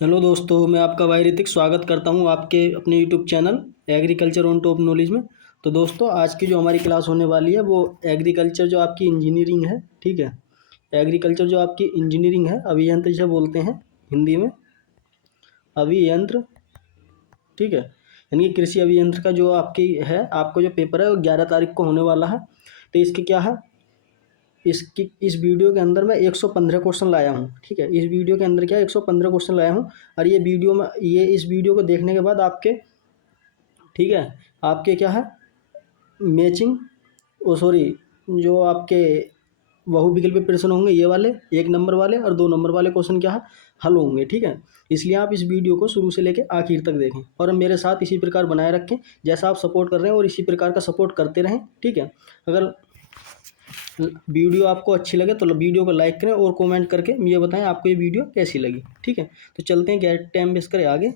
Hello दोस्तों, मैं आपका भाई ऋतिक स्वागत करता हूं आपके अपने YouTube channel agriculture on top knowledge में। तो दोस्तों, आज की जो हमारी क्लास होने वाली है वो एग्रीकल्चर जो आपकी इंजीनियरिंग है, ठीक है। एग्रीकल्चर जो आपकी इंजीनियरिंग है, अभियंत्र जिसे बोलते हैं हिंदी में, अभियंत्र, ठीक है। यानी कि कृषि अभियंत्र का जो आपकी है, आपको जो पेपर है वो 11 तारीख को होने वाला है। तो इसके क्या है, इस वीडियो के अंदर मैं 115 क्वेश्चन लाया हूँ, ठीक है। इस वीडियो के अंदर क्या 115 क्वेश्चन लाया हूँ। और ये इस वीडियो को देखने के बाद आपके, ठीक है, आपके क्या है, मैचिंग, ओ सॉरी, जो आपके बहुविकल्पी प्रश्न होंगे ये वाले 1 नंबर वाले और 2 नंबर वाले क्वेश्चन क्या है, हल होंगे, ठीक है। इसलिए आप इस वीडियो को शुरू से लेकर आखिर तक देखें और मेरे साथ इसी प्रकार बनाए रखें जैसा आप सपोर्ट कर रहे हैं, और इसी प्रकार का सपोर्ट करते रहें, ठीक है। अगर वीडियो आपको अच्छी लगे तो वीडियो को लाइक करें और कमेंट करके मुझे बताएं आपको ये वीडियो कैसी लगी, ठीक है। तो चलते हैं, क्या टाइम वेस्ट करें आगे।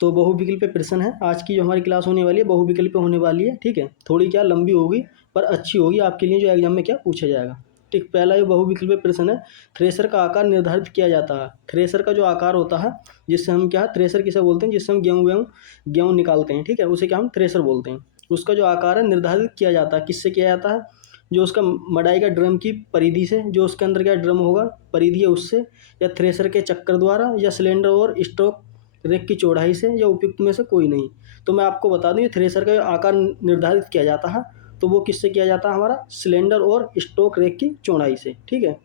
तो बहुविकल्पी प्रश्न है आज की जो हमारी क्लास होने वाली है, बहुविकल्पी होने वाली है, ठीक है। थोड़ी क्या लंबी होगी पर अच्छी होगी आपके लिए, जो एग्जाम में क्या पूछा जाएगा, ठीक। पहला जो बहुविकल्पी प्रश्न है, थ्रेसर का आकार निर्धारित किया जाता है। थ्रेसर का जो आकार होता है, जिससे हम क्या, थ्रेसर किसे बोलते हैं, जिससे हम गेहूँ निकालते हैं, ठीक है, उसे क्या हम थ्रेसर बोलते हैं। उसका जो आकार है निर्धारित किया जाता है, किससे किया जाता है, जो उसका मडाई का ड्रम की परिधि से, जो उसके अंदर क्या ड्रम होगा परिधि है उससे, या थ्रेसर के चक्कर द्वारा, या सिलेंडर और स्ट्रोक रेक की चौड़ाई से, या उपयुक्त में से कोई नहीं। तो मैं आपको बता दूं, थ्रेसर का आकार निर्धारित किया जाता है तो वो किससे किया जाता है, हमारा सिलेंडर और स्ट्रोक रेक की चौड़ाई से, ठीक है।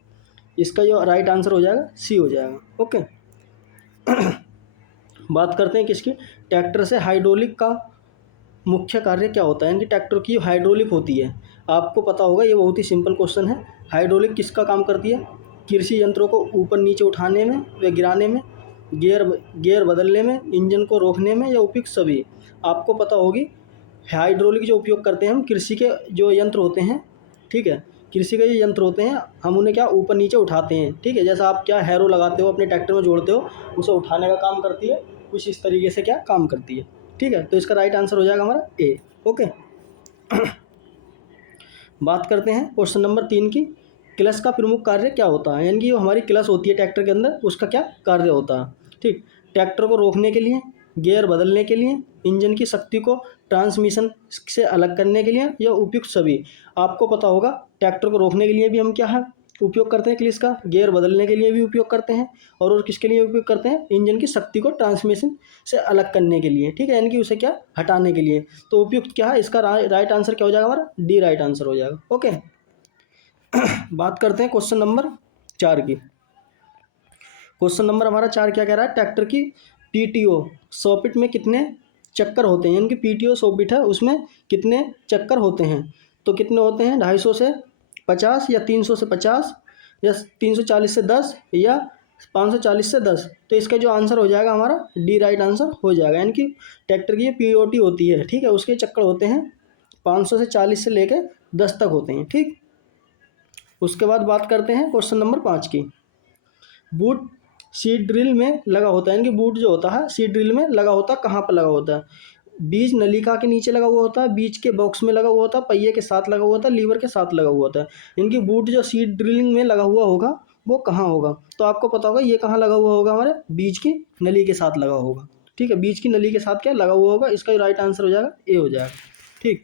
इसका जो राइट आंसर हो जाएगा सी हो जाएगा, ओके। बात करते हैं किसकी, ट्रैक्टर से हाइड्रोलिक का मुख्य कार्य क्या होता है, यानी कि ट्रैक्टर की हाइड्रोलिक होती है। आपको पता होगा, ये बहुत ही सिंपल क्वेश्चन है। हाइड्रोलिक किसका काम करती है, कृषि यंत्रों को ऊपर नीचे उठाने में व गिराने में, गियर बदलने में, इंजन को रोकने में, या उपयुक्त सभी। आपको पता होगी, हाइड्रोलिक जो उपयोग करते हैं हम, कृषि के जो यंत्र होते हैं, ठीक है, कृषि के जो यंत्र होते हैं हम उन्हें क्या ऊपर नीचे उठाते हैं, ठीक है। जैसा आप क्या हैरो लगाते हो अपने ट्रैक्टर में जोड़ते हो, उसे उठाने का काम करती है, कुछ इस तरीके से क्या काम करती है, ठीक है। तो इसका राइट आंसर हो जाएगा हमारा ए, ओके। बात करते हैं क्वेश्चन नंबर 3 की, क्लच का प्रमुख कार्य क्या होता है, यानी कि जो हमारी क्लच होती है ट्रैक्टर के अंदर, उसका क्या कार्य होता है, ठीक। ट्रैक्टर को रोकने के लिए, गियर बदलने के लिए, इंजन की शक्ति को ट्रांसमिशन से अलग करने के लिए, या उपयुक्त सभी। आपको पता होगा, ट्रैक्टर को रोकने के लिए भी हम क्या है उपयोग करते हैं क्लिच का, गियर बदलने के लिए भी उपयोग करते हैं, और किसके लिए उपयोग करते हैं, इंजन की शक्ति को ट्रांसमिशन से अलग करने के लिए, ठीक है, यानी कि उसे क्या हटाने के लिए। तो उपयुक्त क्या है, इसका राइट आंसर क्या हो जाएगा हमारा, डी राइट आंसर हो जाएगा, ओके। बात करते हैं क्वेश्चन नंबर 4 की। क्वेश्चन नंबर हमारा 4 क्या कह रहा है, ट्रैक्टर की पीटीओ सॉपिट में कितने चक्कर होते हैं, यानी कि पीटीओ सॉपिट है उसमें कितने चक्कर होते हैं। तो कितने होते हैं, 250 से 50, या 300 से 50, या 340 से 10, या 540 से 10। तो इसका जो आंसर हो जाएगा हमारा डी राइट आंसर हो जाएगा, यानी कि ट्रैक्टर की पीओटी होती है, ठीक है, उसके चक्कर होते हैं 500 से 40 से लेकर 10 तक होते हैं, ठीक। उसके बाद बात करते हैं क्वेश्चन नंबर 5 की। बूट सीड ड्रिल में लगा होता है, यानी कि बूट जो होता है सीड ड्रिल में लगा होता है, कहाँ पर लगा होता है, बीज नलिका के नीचे लगा हुआ होता है, बीज के बॉक्स में लगा हुआ होता है, पहिए के साथ लगा हुआ होता है, लीवर के साथ लगा हुआ होता है। इनकी बूट जो सीड ड्रिलिंग में लगा हुआ होगा वो कहाँ होगा, तो आपको पता होगा ये कहाँ लगा हुआ होगा, हमारे बीज की नली के साथ लगा होगा, ठीक है। बीज की नली के साथ क्या लगा हुआ होगा, इसका राइट आंसर हो जाएगा ए हो जाएगा, ठीक।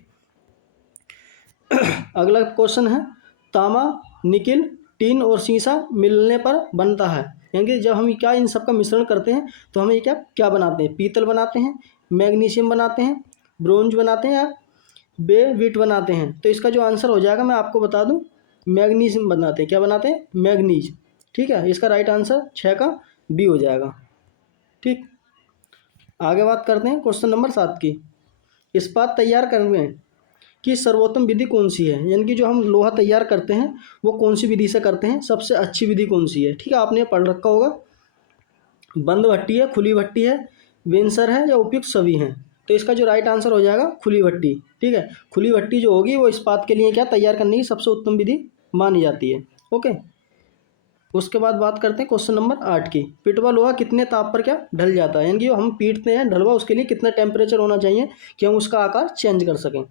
अगला क्वेश्चन है, तांबा, निकिल, टीन और शीशा मिलने पर बनता है, यानी कि जब हम क्या इन सब का मिश्रण करते हैं तो हमें क्या क्या बनाते हैं, पीतल बनाते हैं, मैग्नीशियम बनाते हैं, ब्रोंज बनाते हैं, या बेविट बनाते हैं। तो इसका जो आंसर हो जाएगा मैं आपको बता दूं, मैग्नीशियम बनाते हैं, क्या बनाते हैं, मैग्नीज, ठीक है। इसका राइट आंसर 6 का बी हो जाएगा, ठीक। आगे बात करते हैं क्वेश्चन नंबर 7 की। इस्पात तैयार करने की सर्वोत्तम विधि कौन सी है, यानी कि जो हम लोहा तैयार करते हैं वो कौन सी विधि से करते हैं, सबसे अच्छी विधि कौन सी है, ठीक है। आपने पढ़ रखा होगा, बंद भट्टी है, खुली भट्टी है, वेंसर है, या उपयुक्त सभी हैं। तो इसका जो राइट आंसर हो जाएगा खुली भट्टी, ठीक है। खुली भट्टी जो होगी वो इस्पात के लिए क्या तैयार करने की सबसे उत्तम विधि मानी जाती है, ओके। उसके बाद बात करते हैं क्वेश्चन नंबर 8 की। पिटवा लोहा कितने ताप पर क्या ढल जाता है, यानी कि जो हम पीटते हैं ढलवा, उसके लिए कितना टेम्परेचर होना चाहिए कि हम उसका आकार चेंज कर सकें।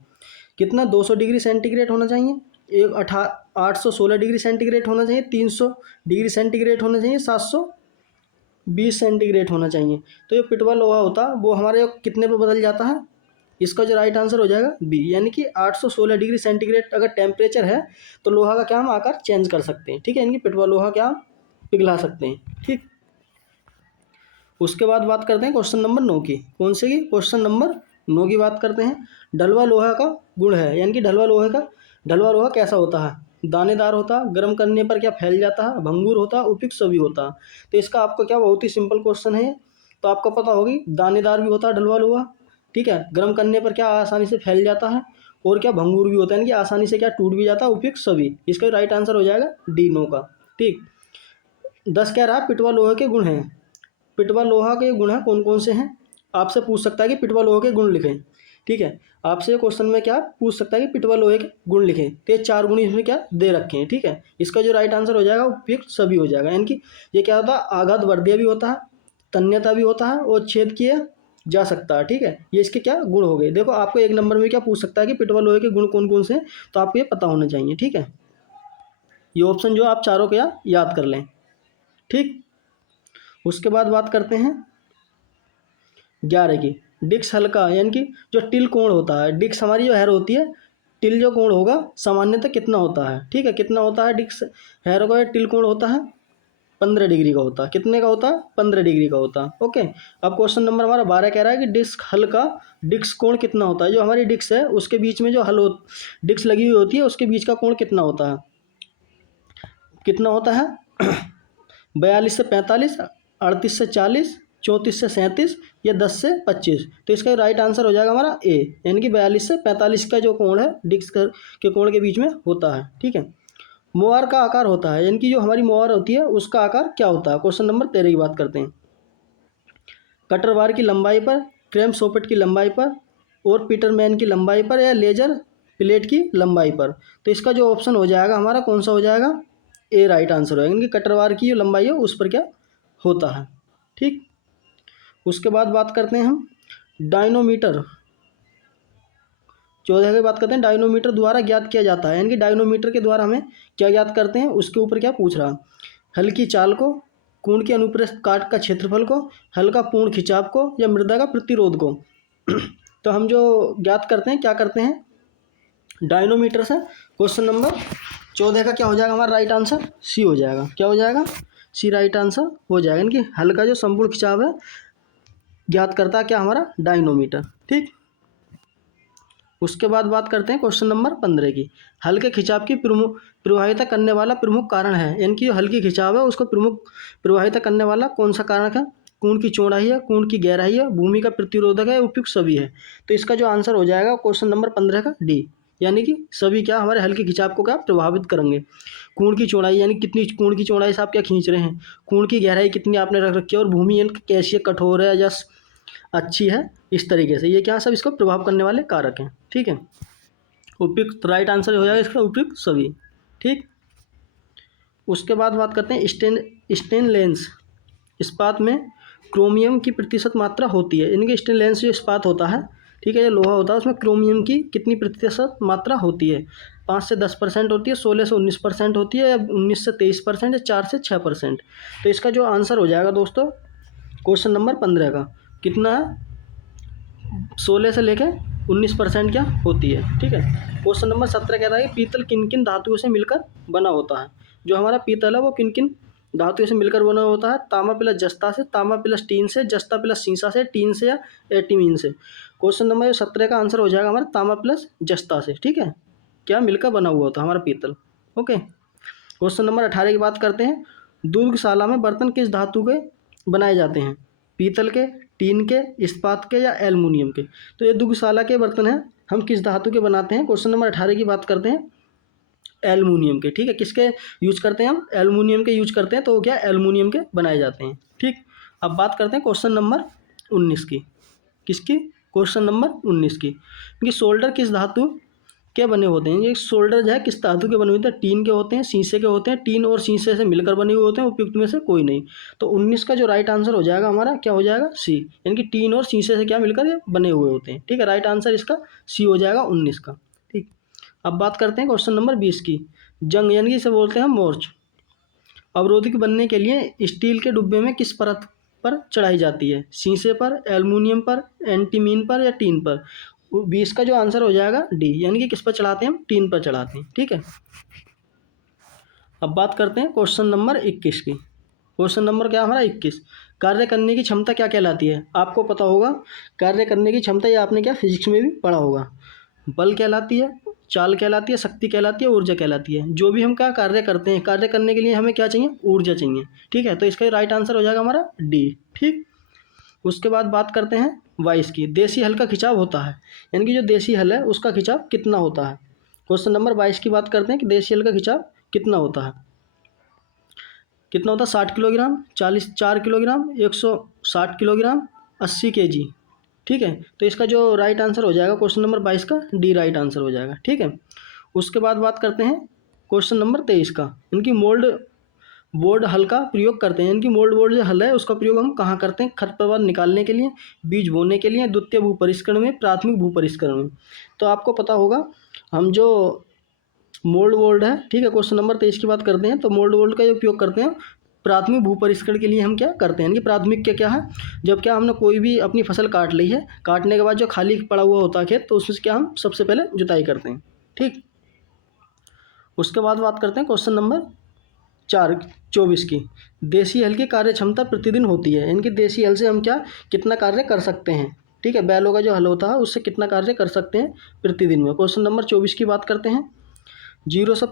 कितना, 200 डिग्री सेंटीग्रेड होना चाहिए, 816 डिग्री सेंटीग्रेड होना चाहिए, 300 डिग्री सेंटीग्रेड होना चाहिए, 20 सेंटीग्रेड होना चाहिए। तो ये पिटवा लोहा होता है वो हमारे कितने पे बदल जाता है, इसका जो राइट आंसर हो जाएगा बी, यानी कि 816 डिग्री सेंटीग्रेड अगर टेम्परेचर है तो लोहा का क्या हम आकार चेंज कर सकते हैं, ठीक है, यानी कि पिटवा लोहा क्या हम पिघला सकते हैं, ठीक। उसके बाद बात करते हैं क्वेश्चन नंबर 9 की। कौन से की, क्वेश्चन नंबर 9 की बात करते हैं। ढलवा लोहा का गुण है, यानी कि ढलवा लोहा कैसा होता है, दानेदार होता है, गर्म करने पर क्या फैल जाता है, भंगुर होता है, उपयुक्त सभी होता है। तो इसका आपको क्या बहुत ही सिंपल क्वेश्चन है, तो आपको पता होगी दानेदार भी होता है ढलवा लोहा, ठीक है, गर्म करने पर क्या आसानी से फैल जाता है, और क्या भंगुर भी होता है, यानी कि आसानी से क्या टूट भी जाता है, उपयुक्त सभी। इसका राइट आंसर हो जाएगा डी, नो का, ठीक। 10 कह रहा है पिटवा लोहे के गुण हैं। पिटवा लोहा के गुण हैं कौन कौन से हैं, आपसे पूछ सकता है कि पिटवा लोहे के गुण लिखें, ठीक है, आपसे क्वेश्चन में क्या पूछ सकता है कि पिटवा लोहे के गुण लिखें, तो ये 4 गुण इसमें क्या दे रखे हैं, ठीक है। इसका जो राइट आंसर हो जाएगा उपयुक्त सभी हो जाएगा, यानी कि ये क्या होता है, आघात वर्धीय भी होता है, तन्यता भी होता है, और छेद किया जा सकता है, ठीक है। ये इसके क्या गुण हो गए। देखो आपको 1 नंबर में क्या पूछ सकता है कि पिटवा लोहे के गुण कौन कौन से हैं, तो आपको ये पता होना चाहिए, ठीक है। ये ऑप्शन जो आप चारों क्या याद कर लें, ठीक। उसके बाद बात करते हैं 11 की। डिक्स हल्का, यानी कि जो टिल कोण होता है, डिक्स हमारी जो हैर होती है, टिल जो कोण होगा सामान्यतः कितना होता है, ठीक है, कितना होता है डिक्स हैर का टिल कोण होता है 15 डिग्री का होता है। कितने का होता है, 15 डिग्री का होता है, ओके। अब क्वेश्चन नंबर हमारा 12 कह रहा है कि डिस्क हल का डिक्स कोण कितना होता है, जो हमारी डिक्स है उसके बीच में जो डिक्स लगी हुई होती है उसके बीच का कोण कितना होता है, कितना होता है 42 से 45, 38 से 40, 34 से 37, या 10 से 25। तो इसका राइट आंसर हो जाएगा हमारा ए, यानी कि 42 से 45 का जो कोण है डिक्स के कोण के बीच में होता है, ठीक है। मोहर का आकार होता है, यानी कि जो हमारी मोहर होती है उसका आकार क्या होता है। क्वेश्चन नंबर 13 की बात करते हैं। कटर बार की लंबाई पर, क्रैंप सॉकेट की लंबाई पर, और पीटरमैन की लंबाई पर, या लेजर प्लेट की लंबाई पर। तो इसका जो ऑप्शन हो जाएगा हमारा कौन सा हो जाएगा, ए राइट आंसर होगा, यानी कि कटर बार की जो लंबाई है उस पर क्या होता है, ठीक। उसके बाद बात करते हैं हम डायनोमीटर। 14 की बात करते हैं, डायनोमीटर द्वारा ज्ञात किया जाता है, यानी कि डायनोमीटर के द्वारा हमें क्या ज्ञात करते हैं, उसके ऊपर क्या पूछ रहा, हल्की चाल को, कोण के अनुप्रस्थ काट का क्षेत्रफल को, हल्का पूर्ण खिंचाव को, या मृदा का प्रतिरोध को। तो हम जो ज्ञात करते हैं क्या करते हैं डायनोमीटर से। क्वेश्चन नंबर 14 का क्या हो जाएगा हमारा राइट आंसर, सी हो जाएगा। क्या हो जाएगा, सी राइट आंसर हो जाएगा, यानी कि हल्का जो संपूर्ण खिंचाव है ज्ञात करता है क्या हमारा डायनोमीटर, ठीक। उसके बाद बात करते हैं क्वेश्चन नंबर 15 की। हल्के खिंचाव की प्रभाविता करने वाला प्रमुख कारण है, यानी कि हल्की खिंचाव है उसको प्रमुख प्रभाविता करने वाला कौन सा कारक है, कोण की चौड़ाई है, कोण की गहराई है, भूमि का प्रतिरोधक है, उपयुक्त सभी है। तो इसका जो आंसर हो जाएगा क्वेश्चन नंबर 15 का डी, यानी कि सभी क्या हमारे हल्के खिंचाव को क्या प्रभावित करेंगे। कोण की चौड़ाई, यानी कितनी कोण की चौड़ाई से आप क्या खींच रहे हैं, कोण की गहराई कितनी आपने रख रखी है, और भूमि कैसी है, कठोर है या अच्छी है, इस तरीके से ये क्या सब इसको प्रभाव करने वाले कारक हैं, ठीक है। उपयुक्त राइट आंसर हो जाएगा इसका उपयुक्त सभी, ठीक। उसके बाद बात करते हैं स्टेनलेस इस्पात में क्रोमियम की प्रतिशत मात्रा होती है, यानी कि स्टेनलेस जो इस्पात होता है, ठीक है, ये लोहा होता है उसमें क्रोमियम की कितनी प्रतिशत मात्रा होती है, 5 से 10% होती है, 16 से 19% होती है, या 19 से 23%, या 4 से 6%। तो इसका जो आंसर हो जाएगा दोस्तों क्वेश्चन नंबर 15 का कितना है, 16 से लेकर 19% क्या होती है, ठीक है। क्वेश्चन नंबर 17 कहता है कि पीतल किन किन धातुओं से मिलकर बना होता है। जो हमारा पीतल है वो किन किन धातुओं से मिलकर बना होता है, तांबा प्लस जस्ता से, तांबा प्लस टीन से, जस्ता प्लस सीसा से, टीन से, या एटीमीन से। क्वेश्चन नंबर 17 का आंसर हो जाएगा हमारा तांबा प्लस जस्ता से, ठीक है, क्या मिलकर बना हुआ होता है हमारा पीतल, ओके। क्वेश्चन नंबर 18 की बात करते हैं। दुर्गशाला में बर्तन किस धातु के बनाए जाते हैं, पीतल के, टीन के, इस्पात के, या एल्युमिनियम के। तो ये दुग्धशाला के बर्तन हैं, हम किस धातु के बनाते हैं। क्वेश्चन नंबर 18 की बात करते हैं एल्युमिनियम के, ठीक है, किसके यूज करते हैं हम, एल्युमिनियम के यूज करते हैं, तो क्या एल्युमिनियम के बनाए जाते हैं, ठीक। अब बात करते हैं क्वेश्चन नंबर 19 की, किसकी, क्वेश्चन नंबर 19 की, क्योंकि शोल्डर किस धातु के बने होते हैं। ये शोल्डर जो है किस धातु के बने होते हैं, टीन के होते हैं, शीशे के होते हैं, टीन और शीशे से मिलकर बने हुए होते हैं, उपयुक्त में से कोई नहीं। तो 19 का जो राइट आंसर हो जाएगा हमारा क्या हो जाएगा, सी, यानी कि टीन और शीशे से क्या मिलकर ये बने हुए होते हैं, ठीक है। राइट आंसर इसका सी हो जाएगा 19 का, ठीक। अब बात करते हैं क्वेश्चन नंबर 20 की। जंग, यानी कि इसे बोलते हैं मोर्च। अवरोधक बनने के लिए स्टील के डिब्बे में किस परत पर चढ़ाई जाती है? शीशे पर, एल्युमिनियम पर, एंटीमीन पर या टीन पर? 20 का जो आंसर हो जाएगा डी, यानी कि किस पर चढ़ाते हैं हम? टीन पर चढ़ाते हैं। ठीक है, अब बात करते हैं क्वेश्चन नंबर 21 की। क्वेश्चन नंबर क्या हमारा 21। कार्य करने की क्षमता क्या कहलाती है? आपको पता होगा कार्य करने की क्षमता, ये आपने क्या फिजिक्स में भी पढ़ा होगा। बल कहलाती है, चाल कहलाती है, शक्ति कहलाती है, ऊर्जा कहलाती है। जो भी हम क्या कार्य करते हैं, कार्य करने के लिए हमें क्या चाहिए? ऊर्जा चाहिए। ठीक है, तो इसका राइट आंसर हो जाएगा हमारा डी। ठीक, उसके बाद बात करते हैं 22 की। देसी हल का खिंचाव होता है, यानी कि जो देसी हल है उसका खिंचाव कितना होता है? क्वेश्चन नंबर 22 की बात करते हैं कि देसी हल का खिंचाव कितना होता है? कितना होता है? 60 किलोग्राम, 4 किलोग्राम, 160 किलोग्राम, 80 केजी। ठीक है, तो इसका जो राइट आंसर हो जाएगा क्वेश्चन नंबर 22 का डी राइट आंसर हो जाएगा। ठीक है, उसके बाद बात करते हैं क्वेश्चन नंबर 23 का। इनकी मोल्ड बोर्ड हल का प्रयोग करते हैं, इनकी मोल्ड बोर्ड जो हल है उसका प्रयोग हम कहाँ करते हैं? खरपतवार निकालने के लिए, बीज बोने के लिए, द्वितीय भू परिष्करण में, प्राथमिक भू परिष्करण में। तो आपको पता होगा हम जो मोल्ड बोर्ड है, ठीक है, क्वेश्चन नंबर 23 की बात करते हैं, तो मोल्ड बोर्ड का उपयोग करते हैं प्राथमिक भू परिष्करण के लिए। हम क्या करते हैं? यानी कि प्राथमिक क्या क्या है? जब क्या हमने कोई भी अपनी फसल काट ली है, काटने के बाद जो खाली पड़ा हुआ होता है खेत, तो उसमें क्या हम सबसे पहले जुताई करते हैं। ठीक, उसके बाद बात करते हैं क्वेश्चन नंबर 24 की। देसी हल की कार्य क्षमता प्रतिदिन होती है, यानी कि देसी हल से हम क्या कितना कार्य कर सकते हैं? ठीक है, बैलों का जो हल होता है उससे कितना कार्य कर सकते हैं प्रतिदिन में? क्वेश्चन नंबर 24 की बात करते हैं। 0 से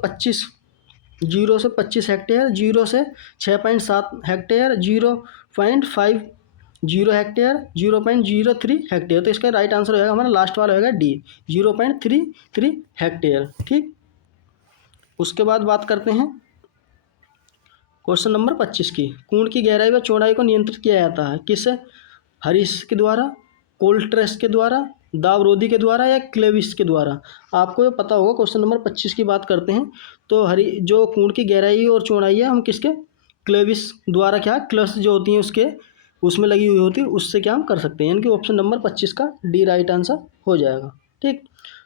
25 हेक्टेयर, 0 से 6.7 हेक्टेयर, 0.50 हेक्टेयर, 0.03 हेक्टेयर। तो इसका राइट आंसर हो जाएगा हमारा लास्ट वाला होगा डी, 0.33 हेक्टेयर। ठीक, उसके बाद बात करते हैं क्वेश्चन नंबर 25 की। कूण की गहराई व चौड़ाई को नियंत्रित किया जाता है किस? हरीस के द्वारा, कोल्ट्रेस के द्वारा, दावरोधी के द्वारा या क्लेविस के द्वारा? आपको ये पता होगा क्वेश्चन नंबर 25 की बात करते हैं तो जो कूण की गहराई और चौड़ाई है हम किसके? क्लेविस द्वारा क्या क्लस जो होती हैं उसके उसमें लगी हुई होती है, उससे क्या हम कर सकते हैं, यानी कि ऑप्शन नंबर 25 का डी राइट आंसर हो जाएगा। ठीक,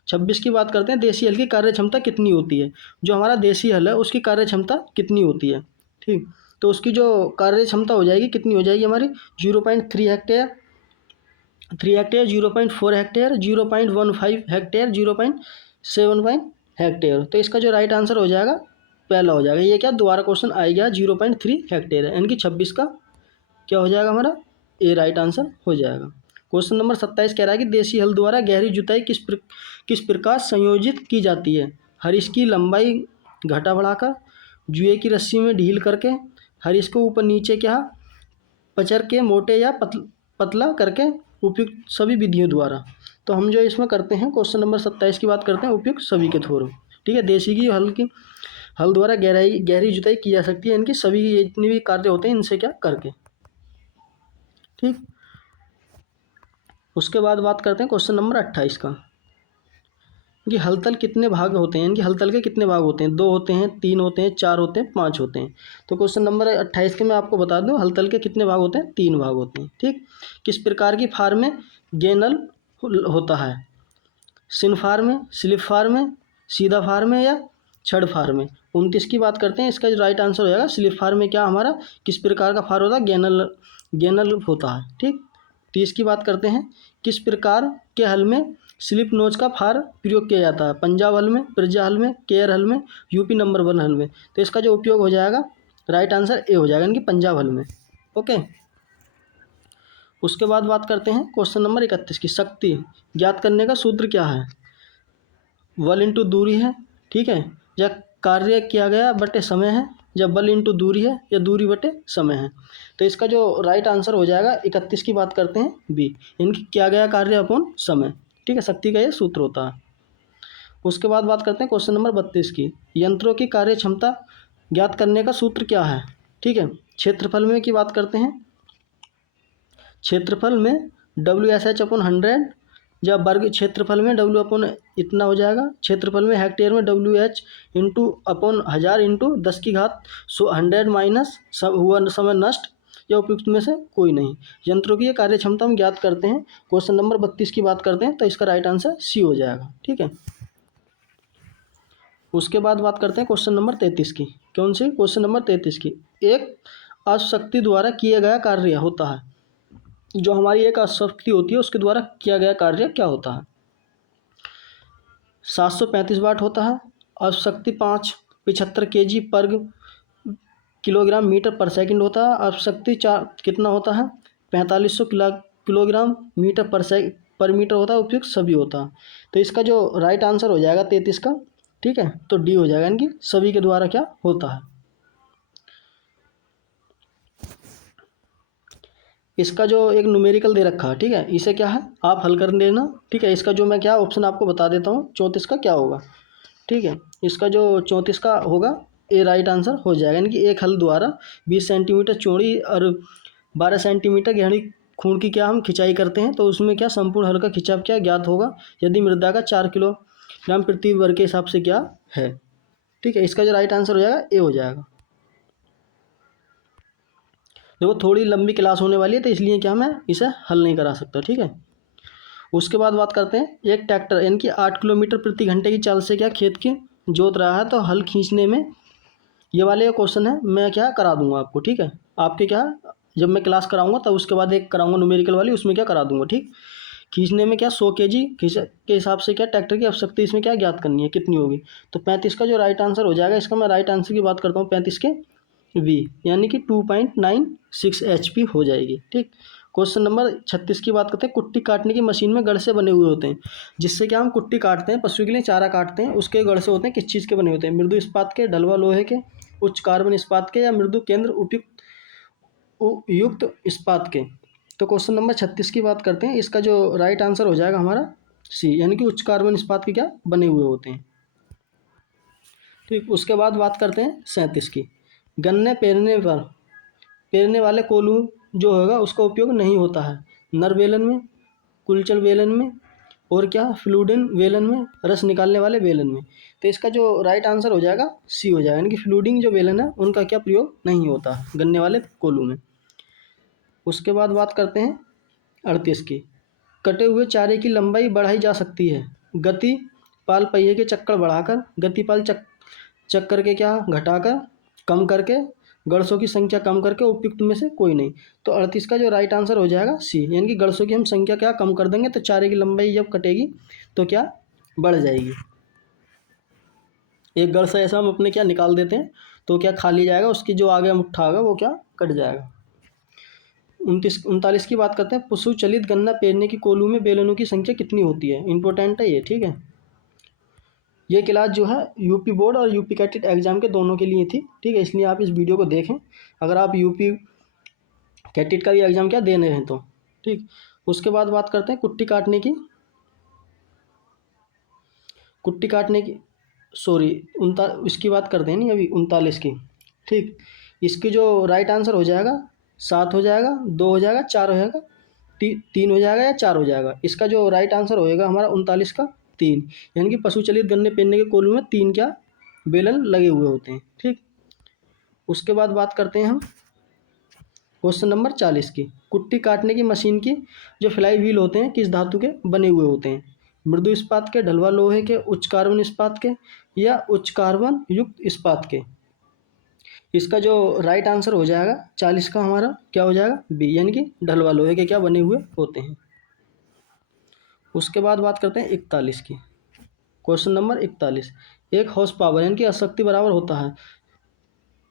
26 की बात करते हैं। देसी हल की कार्य क्षमता कितनी होती है? जो हमारा देसी हल है उसकी कार्य क्षमता कितनी होती है? ठीक, तो उसकी जो कार्य क्षमता हो जाएगी कितनी हो जाएगी हमारी? 0.3 हेक्टेयर, 0.4 हेक्टेयर, 0.15 हेक्टेयर, 0.75 हेक्टेयर। तो इसका जो राइट आंसर हो जाएगा पहला हो जाएगा। ये क्या दोबारा क्वेश्चन आ गया, 0.3 हेक्टेयर है, यानी कि 26 का क्या हो जाएगा हमारा? ए राइट आंसर हो जाएगा। क्वेश्चन नंबर 27 कह रहा है कि देसी हल द्वारा गहरी जुताई किस प्रकार संयोजित की जाती है? हरीश की लंबाई घटा बढ़ाकर, जुए की रस्सी में ढील करके, हरीश को ऊपर नीचे क्या पचर के, मोटे या पतला करके, उपयुक्त सभी विधियों द्वारा। तो हम जो इसमें करते हैं क्वेश्चन नंबर 27 की बात करते हैं उपयुक्त सभी के थ्रू। ठीक है, देसी की हल द्वारा गहरी जुताई की जा सकती है, इनकी सभी जितने भी कार्य होते हैं इनसे क्या करके। ठीक, उसके बाद बात करते हैं क्वेश्चन नंबर 28 का कि हलतल कितने भाग होते हैं? इनके हलतल के कितने भाग होते हैं? 2 होते हैं, 3 होते हैं, 4 होते हैं, 5 होते हैं। तो क्वेश्चन नंबर 28 के मैं आपको बता दूं हलतल के कितने भाग होते हैं? 3 भाग होते हैं। ठीक, किस प्रकार की फार्म में गेनल होता है? सिन फार्म में, स्लिप फार्म में, सीधा फार्म में या छड़ फार्म में? 29 की बात करते हैं, इसका जो राइट आंसर हो जाएगा स्लिप फार्म में क्या हमारा किस प्रकार का फार होता है? गेनल होता है। ठीक, 30 की बात करते हैं। किस प्रकार के हल में स्लिप नोच का फार प्रयोग किया जाता है? पंजाब हल में, प्रजा हल में, केयर हल में, यूपी नंबर 1 हल में? तो इसका जो उपयोग हो जाएगा राइट आंसर ए हो जाएगा, यानी कि पंजाब हल में। ओके, उसके बाद बात करते हैं क्वेश्चन नंबर 31 की। शक्ति ज्ञात करने का सूत्र क्या है? बल इंटू दूरी है, ठीक है, या कार्य किया गया बटे समय है, या बल इंटू दूरी है, या दूरी बटे समय है? तो इसका जो राइट आंसर हो जाएगा 31 की बात करते हैं बी, इनकी किया गया कार्य अपॉन समय। ठीक है, शक्ति का ये सूत्र होता है। उसके बाद बात करते हैं क्वेश्चन नंबर 32 की। यंत्रों की कार्य क्षमता ज्ञात करने का सूत्र क्या है? ठीक है, क्षेत्रफल में की बात करते हैं। क्षेत्रफल में WSH/100, या वर्ग क्षेत्रफल में W अपॉन इतना हो जाएगा। क्षेत्रफल में हेक्टेयर में WH इंटू अपॉन 1000 इंटू 10 की घात 100 माइनस हुआ समय नष्ट, या उपयुक्त में से कोई नहीं। यंत्रों की ये कार्य क्षमता हम ज्ञात करते हैं। क्वेश्चन नंबर 32 की बात करते हैं तो इसका राइट आंसर सी हो जाएगा। ठीक है, उसके बाद बात करते हैं क्वेश्चन नंबर 33 की। कौन सी? क्वेश्चन नंबर 33 की। एक अशक्ति द्वारा किया गया कार्य होता है। जो हमारी एक अशक्ति होती है उसके द्वारा किया गया कार्य क्या होता है? 735 वाट होता है। अशक्ति 5 75 kg पर किलोग्राम मीटर पर सेकंड होता है। अशक्ति 4 कितना होता है? 4500 किलोग्राम मीटर पर मीटर होता है। उपयुक्त सभी होता है। तो इसका जो राइट आंसर हो जाएगा 33 का, ठीक है, तो डी हो जाएगा, यानी कि सभी के द्वारा क्या होता है। इसका जो एक न्यूमेरिकल दे रखा है, ठीक है, इसे क्या है आप हल कर देना, ठीक है। इसका जो मैं क्या ऑप्शन आपको बता देता हूँ 34 का क्या होगा, ठीक है। इसका जो 34 का होगा ए राइट आंसर हो जाएगा, यानी कि एक हल द्वारा 20 सेंटीमीटर चौड़ी और 12 सेंटीमीटर गहरी खून की क्या हम खिंचाई करते हैं, तो उसमें क्या संपूर्ण हल का खिंचाव क्या ज्ञात होगा यदि मृदा का 4 किलोग्राम प्रति वर्ग के हिसाब से क्या है, ठीक है। इसका जो राइट आंसर हो जाएगा ए हो जाएगा। देखो थोड़ी लंबी क्लास होने वाली है तो इसलिए क्या मैं इसे हल नहीं करा सकता, ठीक है। उसके बाद बात करते हैं, एक ट्रैक्टर यानी कि 8 किलोमीटर प्रति घंटे की चाल से क्या खेत की जोत रहा है, तो हल खींचने में ये वाले क्वेश्चन है मैं क्या करा दूंगा आपको, ठीक है। आपके क्या जब मैं क्लास कराऊंगा तब उसके बाद एक कराऊंगा न्यूमेरिकल वाली, उसमें क्या करा दूंगा, ठीक। खींचने में क्या 100 kg के हिसाब से क्या ट्रैक्टर की आवश्यकता इसमें क्या ज्ञात करनी है, कितनी होगी। तो 35 का जो राइट आंसर हो जाएगा, इसका मैं राइट आंसर की बात करता हूँ 35 के वी, यानी कि 2.96 HP हो जाएगी, ठीक। क्वेश्चन नंबर 36 की बात करते हैं। कुट्टी काटने की मशीन में गड़ से बने हुए होते हैं, जिससे क्या हम कुट्टी काटते हैं, पशु के लिए चारा काटते हैं, उसके गड़ से होते हैं, किस चीज़ के बने होते हैं? मृदु इस्पात के, ढलवा लोहे के, उच्च कार्बन इस्पात के, या मृदु केंद्र युक्त इस्पात के। तो क्वेश्चन नंबर 36 की बात करते हैं। इसका जो राइट आंसर हो जाएगा हमारा सी, यानी कि उच्च कार्बन इस्पात के क्या बने हुए होते हैं, ठीक। उसके बाद बात करते हैं 37 की। गन्ने पेरने वाले कोल्हू जो होगा उसका उपयोग नहीं होता है नर बेलन में, कुलचल बेलन में, और क्या फ्लूडिन बेलन में, रस निकालने वाले बेलन में। तो इसका जो राइट आंसर हो जाएगा सी हो जाएगा, यानी कि फ्लूडिंग जो बेलन है उनका क्या प्रयोग नहीं होता गन्ने वाले कोल्हू में। उसके बाद बात करते हैं 38 की। कटे हुए चारे की लंबाई बढ़ाई जा सकती है गति पाल पहिए के चक्कर बढ़ाकर, गतिपाल चक्कर के क्या घटाकर, कम करके, गड़सों की संख्या कम करके, उपयुक्त में से कोई नहीं। तो 38 का जो राइट आंसर हो जाएगा सी, यानी कि गड़सों की हम संख्या क्या कम कर देंगे तो चारे की लंबाई जब कटेगी तो क्या बढ़ जाएगी। एक गड़सा ऐसा हम अपने क्या निकाल देते हैं तो क्या खाली जाएगा, उसकी जो आगे मुट्ठा होगा वो क्या कट जाएगा। 39 की बात करते हैं। पशु चलित गन्ना पेरने की कोल्हू में बेलनों की संख्या कितनी होती है? इंपॉर्टेंट है ये, ठीक है। ये क्लास जो है यूपी बोर्ड और यूपी कैटेट एग्जाम के दोनों के लिए थी, ठीक है, इसलिए आप इस वीडियो को देखें अगर आप यूपी कैटेट का भी एग्जाम क्या देने हैं तो, ठीक। उसके बाद बात करते हैं कुट्टी काटने की सॉरी इसकी बात करते हैं नहीं अभी 39 की, ठीक। इसकी जो राइट आंसर हो जाएगा 7 हो जाएगा, 2 हो जाएगा, 4 हो जाएगा, 3 हो जाएगा या 4 हो जाएगा। इसका जो राइट आंसर होएगा हमारा 39 का 3, यानी कि पशु चलित गन्ने पेरने के कोल्हू में 3 क्या बेलन लगे हुए होते हैं, ठीक। उसके बाद बात करते हैं हम क्वेश्चन नंबर 40 की। कुट्टी काटने की मशीन की जो फ्लाई व्हील होते हैं किस धातु के बने हुए होते हैं? मृदु इस्पात के, ढलवा लोहे के, उच्च कार्बन इस्पात के, या उच्च कार्बन युक्त इस्पात के। इसका जो राइट आंसर हो जाएगा 40 का हमारा क्या हो जाएगा बी, यानी कि ढलवा लोहे के क्या बने हुए होते हैं। उसके बाद बात करते हैं 41 की। Question number 41। एक हॉर्स पावर यानी कि अशक्ति बराबर होता है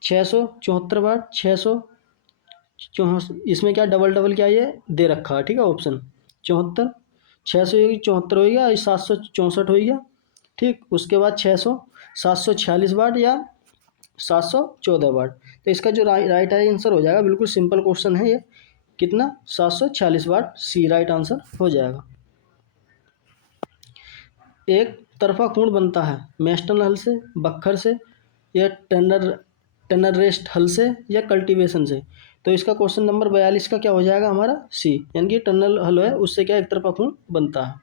674 वाट, 600 इसमें क्या डबल डबल क्या ये दे रखा है, ठीक है, ऑप्शन 74, 600 होगी, 74 हो गया, 764 हो गया, ठीक। उसके बाद 600, 746 वाट या 714 वाट। तो इसका जो राइट आंसर हो जाएगा, बिल्कुल सिंपल क्वेश्चन है ये, कितना 746 वाट, सी राइट आंसर हो जाएगा। एक तरफा कोण बनता है मेस्टन हल से, बक्खर से, या टनर रेस्ट हल से, या कल्टीवेशन से। तो इसका क्वेश्चन नंबर 42 का क्या हो जाएगा हमारा सी, यानी कि टनल हल है उससे क्या एक तरफा कोण बनता है।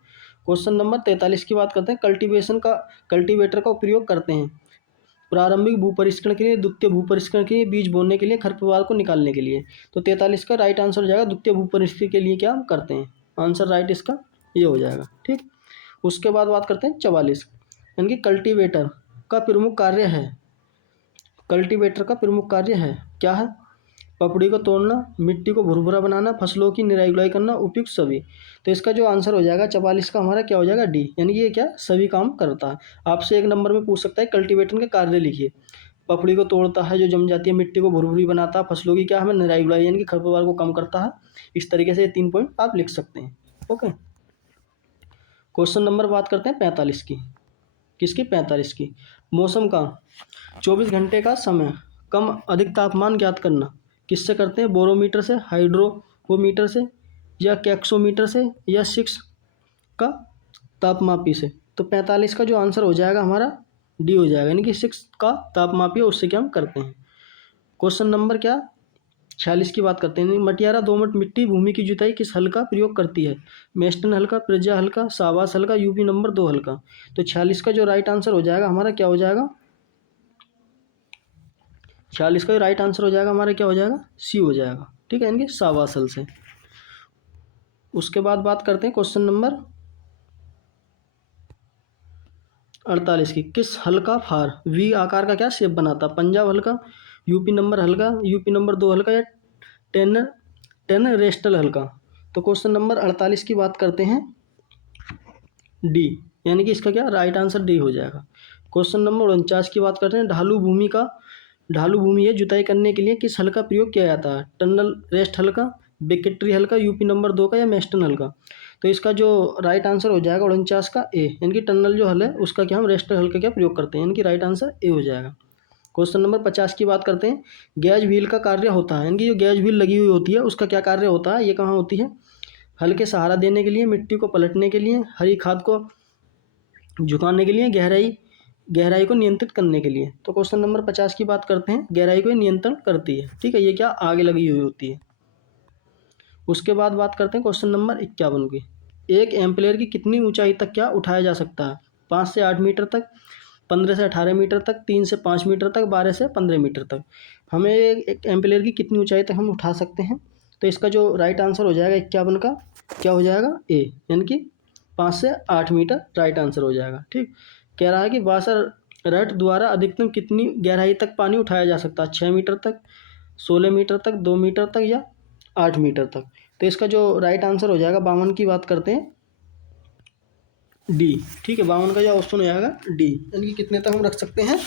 क्वेश्चन नंबर 43 की बात करते हैं। कल्टीवेटर का उपयोग करते हैं प्रारंभिक भूपरिष्करण के लिए, द्वितीय भूपरिष्करण के लिए, बीज बोने के लिए, खरपतवार को निकालने के लिए। तो 43 का राइट आंसर हो जाएगा द्वितीय भूपरिष्करण के लिए क्या हम करते हैं, आंसर राइट इसका ये हो जाएगा, ठीक। उसके बाद बात करते हैं 44, यानी कि कल्टीवेटर का प्रमुख कार्य है, कल्टीवेटर का प्रमुख कार्य है क्या है? पपड़ी को तोड़ना, मिट्टी को भुरभुरा बनाना, फसलों की निराई गुड़ाई करना, उपयुक्त सभी। तो इसका जो आंसर हो जाएगा 44 का हमारा क्या हो जाएगा? डी, यानी ये क्या सभी काम करता है। आपसे एक नंबर में पूछ सकता है कल्टीवेटर के कार्य लिखिए। पपड़ी को तोड़ता है, जो जम जाती है, मिट्टी को भुरभुरी बनाता है, फसलों की क्या हमें निराई गुड़ाई यानी कि खरपतवार को कम करता है। इस तरीके से ये 3 पॉइंट आप लिख सकते हैं। ओके, क्वेश्चन नंबर बात करते हैं 45 की। किसकी? 45 की। मौसम का 24 घंटे का समय कम अधिक तापमान ज्ञात करना किससे करते हैं? बोरोमीटर से, हाइड्रोमीटर से, या कैक्सोमीटर से, या 6 का तापमापी से। तो 45 का जो आंसर हो जाएगा हमारा डी हो जाएगा, यानी कि 6 का तापमापी उससे क्या हम करते हैं। क्वेश्चन नंबर क्या 46 की बात करते हैं। मटियारा दोमट मिट्टी भूमि की जुताई किस हल का प्रयोग करती है? मेस्टन हल का, प्रज्ञा हल का, साबास हल का, यूपी नंबर 2 हल का। तो 46 का जो राइट आंसर हो जाएगा हमारा क्या हो जाएगा? 46 का राइट आंसर हो जाएगा हमारा क्या हो जाएगा? सी हो जाएगा। ठीक है, यानी कि साबास हल से। उसके बाद बात करते हैं क्वेश्चन नंबर 48 की। किस हल का फार वी आकार का क्या शेप बनाता? पंजाब हल का, यूपी नंबर हल का, यूपी नंबर 2 हल का, या टेन टेन रेस्टल हल का। तो क्वेश्चन नंबर 48 की बात करते हैं डी, यानी कि इसका क्या राइट आंसर डी हो जाएगा। क्वेश्चन नंबर 49 की बात करते हैं। ढालू भूमि है जुताई करने के लिए किस हल का प्रयोग किया जाता है? टनल रेस्ट हल का, बेकेट्री हल का, यूपी नंबर 2 का, या मेस्टन हल का। तो इसका जो राइट आंसर हो जाएगा 49 का ए, यानी कि टनल जो हल है उसका क्या हम रेस्टर हल का क्या प्रयोग करते हैं, यानी कि राइट आंसर ए हो जाएगा। क्वेश्चन नंबर 50 की बात करते हैं। गैज व्हील का कार्य होता है, यानी कि जो गैज व्हील लगी हुई होती है उसका क्या कार्य होता है? ये कहाँ होती है? हल के सहारा देने के लिए, मिट्टी को पलटने के लिए, हरी खाद को झुकाने के लिए, गहराई को नियंत्रित करने के लिए। तो क्वेश्चन नंबर 50 की बात करते हैं। गहराई को नियंत्रण करती है। ठीक है, ये क्या आगे लगी हुई होती है। उसके बाद बात करते हैं क्वेश्चन नंबर 51 की। एक एम्पलीयर की कितनी ऊंचाई तक क्या उठाया जा सकता है? 5 से 8 मीटर तक, 15 से 18 मीटर तक, 3 से 5 मीटर तक, 12 से 15 मीटर तक। हमें एक एम्पलीयर की कितनी ऊंचाई तक हम उठा सकते हैं? तो इसका जो राइट आंसर हो जाएगा 51 का क्या हो जाएगा? ए, यानी कि 5 से 8 मीटर राइट आंसर हो जाएगा। ठीक, कह रहा है कि वाशर रट द्वारा अधिकतम कितनी गहराई तक पानी उठाया जा सकता है? 6 मीटर तक, 16 मीटर तक, 2 मीटर तक, या 8 मीटर तक। तो इसका जो राइट आंसर हो जाएगा 52 की बात करते हैं डी। ठीक है, 52 का जो ऑप्शन हो जाएगा डी, यानी कि कितने तक हम रख सकते हैं?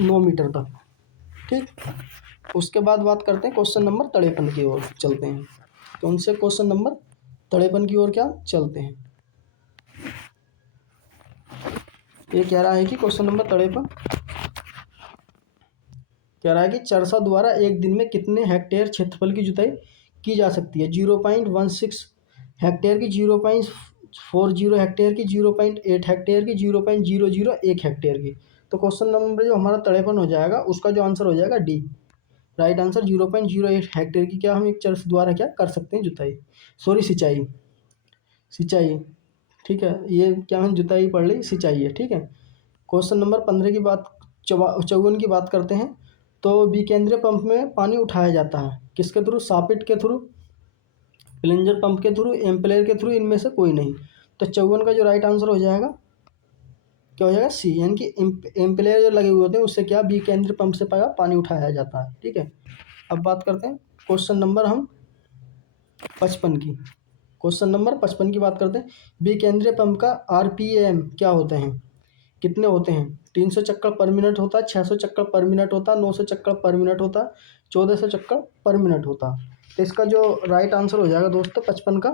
9 मीटर तक। ठीक, उसके बाद बात करते हैं क्वेश्चन नंबर 53 की ओर चलते हैं। तो उनसे क्वेश्चन नंबर 53 की ओर क्या चलते हैं। ये कह रहा है कि क्वेश्चन नंबर 53 कह रहा है कि चरसा द्वारा एक दिन में कितने हेक्टेयर क्षेत्रफल की जुताई की जा सकती है? 0.16 हेक्टेयर की, 0.40 हेक्टेयर की, 0.8 हेक्टेयर की, 0.001 हेक्टेयर की। तो क्वेश्चन नंबर जो हमारा 53 हो जाएगा उसका जो आंसर हो जाएगा डी, राइट आंसर। 0.08 हेक्टेयर की क्या हम एक चरस द्वारा क्या कर सकते हैं जुताई, सॉरी सिंचाई। ठीक है, ये क्या हम जुताई पढ़ ली, सिंचाई है। ठीक है, क्वेश्चन नंबर 15 की बात 54 की बात करते हैं। तो विकेंद्रीय पंप में पानी उठाया जाता है किसके थ्रू? सॉकेट के थ्रू, प्लंजर पंप के थ्रू, एम्पलीयर के थ्रू, इनमें से कोई नहीं। तो 54 का जो राइट आंसर हो जाएगा क्या हो जाएगा? सी, यानी कि एम्पलीयर जो लगे हुए होते हैं उससे क्या विकेंद्रीय पंप से पानी उठाया जाता है। ठीक है, अब बात करते हैं क्वेश्चन नंबर हम 55 की। क्वेश्चन नंबर 55 की बात करते हैं। विकेंद्रीय पंप का आरपीएम क्या होते हैं, कितने होते हैं? 300 चक्कर पर मिनट होता है, 600 चक्कर पर मिनट होता है, 900 चक्कर पर मिनट होता है, 1400 चक्कर पर मिनट होता है। तो इसका जो राइट आंसर हो जाएगा दोस्तों 55 का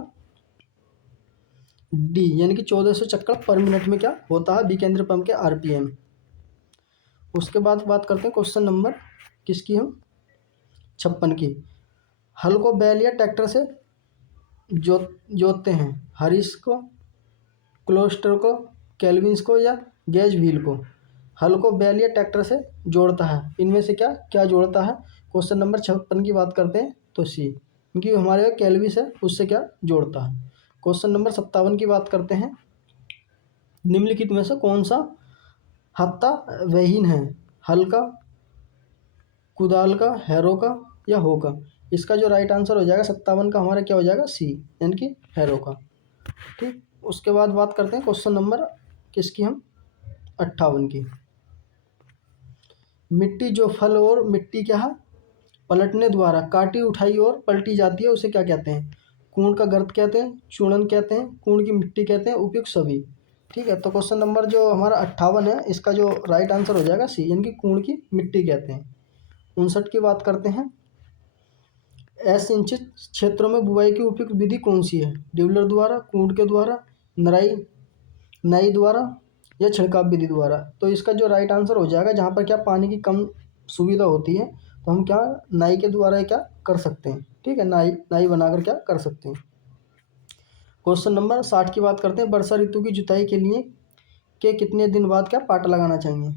डी, यानी कि 1400 चक्कर पर मिनट में क्या होता है विकेंद्रीय पंप के आरपीएम। उसके बाद बात करते हैं क्वेश्चन नंबर किसकी हम 56 की। हल को बैल या ट्रैक्टर से जोतते हैं? हरीश को, क्लोस्टर को, केल्विन्स को, या गेज व्हील को। हल को बैल या ट्रैक्टर से जोड़ता है, इनमें से क्या क्या जोड़ता है? क्वेश्चन नंबर 56 की बात करते हैं तो सी, क्योंकि हमारे केल्विस है उससे क्या जोड़ता है। क्वेश्चन नंबर 57 की बात करते हैं। निम्नलिखित में से कौन सा हत्ता वहीन है? हल का, कुदाल का, हैरो का, या हो का। इसका जो राइट आंसर हो जाएगा 57 का हमारा क्या हो जाएगा? सी, यानी कि हैरो का। ठीक, उसके बाद बात करते हैं क्वेश्चन नंबर किसकी हम 58 की। मिट्टी जो फल और मिट्टी क्या है पलटने द्वारा काटी उठाई और पलटी जाती है उसे क्या कहते हैं? कूण का गर्त कहते हैं, चूर्णन कहते हैं, कूण की मिट्टी कहते हैं, उपयुक्त सभी। ठीक है, तो क्वेश्चन नंबर जो हमारा 58 है इसका जो राइट आंसर हो जाएगा सी, यानी कि कूण की मिट्टी कहते हैं। 59 की बात करते हैं। असिंचित क्षेत्रों में बुआई की उपयुक्त विधि कौन सी है? डिबलर द्वारा, कूण के द्वारा, नराई नाई द्वारा या छिड़काव विधि द्वारा। तो इसका जो राइट आंसर हो जाएगा जहाँ पर क्या पानी की कम सुविधा होती है तो हम क्या नाई के द्वारा क्या कर सकते हैं। ठीक है, नाई नाई बनाकर क्या कर सकते हैं। क्वेश्चन नंबर 60 की बात करते हैं। वर्षा ऋतु की जुताई के लिए कितने दिन बाद क्या पाटा लगाना चाहिए?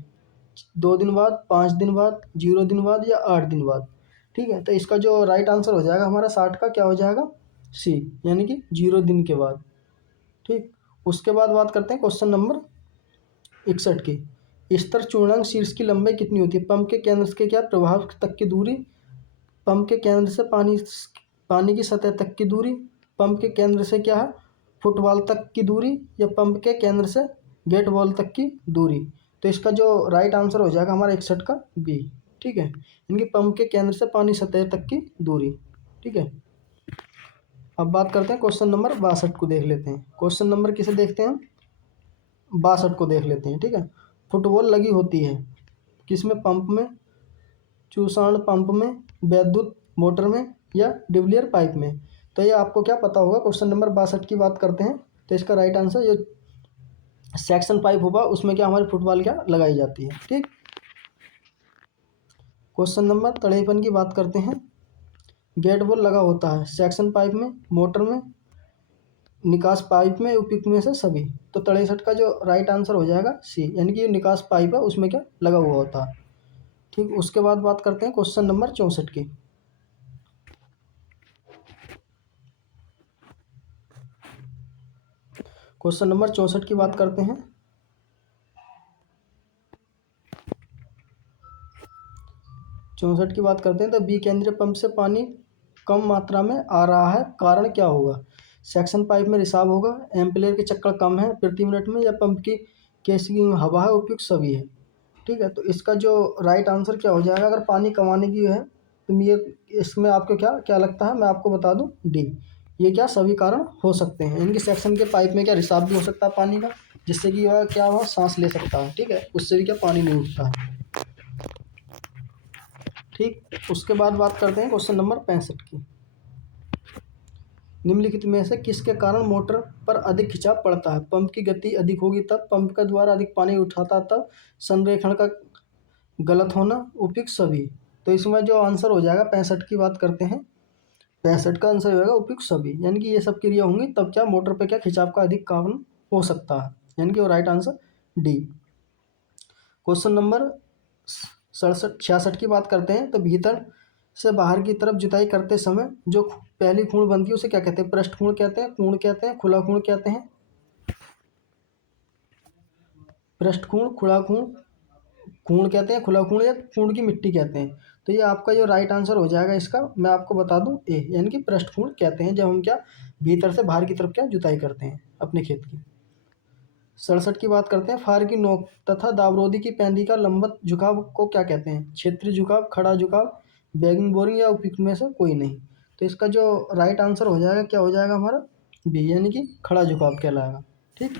2 दिन बाद, 5 दिन बाद, 0 दिन बाद या 8 दिन बाद। ठीक है, तो इसका जो राइट आंसर हो जाएगा हमारा 60 का क्या हो जाएगा सी, यानी कि 0 दिन के बाद। ठीक, उसके बाद बात करते हैं क्वेश्चन नंबर 61 की। स्तर चूर्णांक शीर्ष की लंबाई कितनी होती है? पंप के केंद्र के क्या प्रभाव तक की दूरी, पंप के केंद्र से पानी की सतह तक की दूरी, पंप के केंद्र से क्या है फुटबॉल तक की दूरी, या पंप के केंद्र से गेट बॉल तक की दूरी। तो इसका जो राइट आंसर हो जाएगा हमारा 61 का बी। ठीक है, इनकी पंप के केंद्र से पानी सतह तक की दूरी। ठीक है, अब बात करते हैं क्वेश्चन नंबर 62 को देख लेते हैं। क्वेश्चन नंबर किसे देखते हैं? 62 को देख लेते हैं। ठीक है, फुटबॉल लगी होती है किसमें? पंप में, चूसाण पंप में, वैद्युत मोटर में या डिबलियर पाइप में। तो ये आपको क्या पता होगा। क्वेश्चन नंबर 62 की बात करते हैं तो इसका राइट आंसर जो सेक्शन पाइप होगा उसमें क्या हमारी फुटबॉल क्या लगाई जाती है। ठीक, क्वेश्चन नंबर 53 की बात करते हैं। गेट बॉल लगा होता है सेक्शन पाइप में, मोटर में, निकास पाइप में, उपयुक्त में से सभी। तो 63 का जो राइट आंसर हो जाएगा सी, यानी कि निकास पाइप है उसमें क्या लगा हुआ होता है। ठीक, उसके बाद बात करते हैं क्वेश्चन नंबर 64 की। क्वेश्चन नंबर 64 की बात करते हैं। 64 की बात करते हैं तो बी केंद्रीय पंप से पानी कम मात्रा में आ रहा है, कारण क्या होगा? सेक्शन पाइप में रिसाव होगा, एम्पलीयर के चक्कर कम है प्रति मिनट में, या पंप की केसिंग में हवा है, उपयुक्त सभी है। ठीक है, तो इसका जो राइट आंसर क्या हो जाएगा? अगर पानी कमाने की है तो ये इसमें आपको क्या क्या लगता है मैं आपको बता दूं डी। ये क्या सभी कारण हो सकते हैं। इनके सेक्शन के पाइप में क्या रिसाव भी हो सकता है पानी का, जिससे कि वह क्या हो सांस ले सकता है। ठीक है, उससे भी क्या पानी नहीं उठता है। ठीक, उसके बाद बात करते हैं क्वेश्चन नंबर 65 की। निम्नलिखित में से किसके कारण मोटर पर अधिक खिंचाव पड़ता है? पंप की गति अधिक होगी तब, पंप के द्वारा अधिक पानी उठाता तब, संरेखण का गलत होना, उपयुक्त सभी। तो इसमें जो आंसर हो जाएगा 65 की बात करते हैं। 65 का आंसर हो जाएगा उपयुक्त सभी, यानी कि ये सब क्रिया होंगी तब क्या मोटर पे क्या खिंचाव का अधिक कारण हो सकता है, यानी कि वो right answer D. Question number 66 की बात करते हैं तो भीतर से बाहर की तरफ जुताई करते समय जो पहली खूण बनती है उसे क्या कहते हैं? पृष्ठ खूण कहते हैं, कूण कहते हैं, खुला खूण कहते हैं। पृष्ठ खूण, खुला खूण, खूण कहते हैं, खुला खूण या खूण की मिट्टी कहते हैं। तो ये आपका जो राइट आंसर हो जाएगा इसका मैं आपको बता दूं ए, यानी कि पृष्ठ खूण कहते हैं जब हम क्या भीतर से बाहर की तरफ क्या जुताई करते हैं अपने खेत की। 67 की बात करते हैं। फार की नोक तथा दावरोधी की पैंदी का लंबवत झुकाव को क्या कहते हैं? क्षेत्रीय झुकाव, खड़ा झुकाव, बैगिंग बोरिंग या उपयुक्त में से कोई नहीं। तो इसका जो राइट आंसर हो जाएगा क्या हो जाएगा हमारा बी, यानी कि खड़ा झुकाव कहलाएगा। ठीक,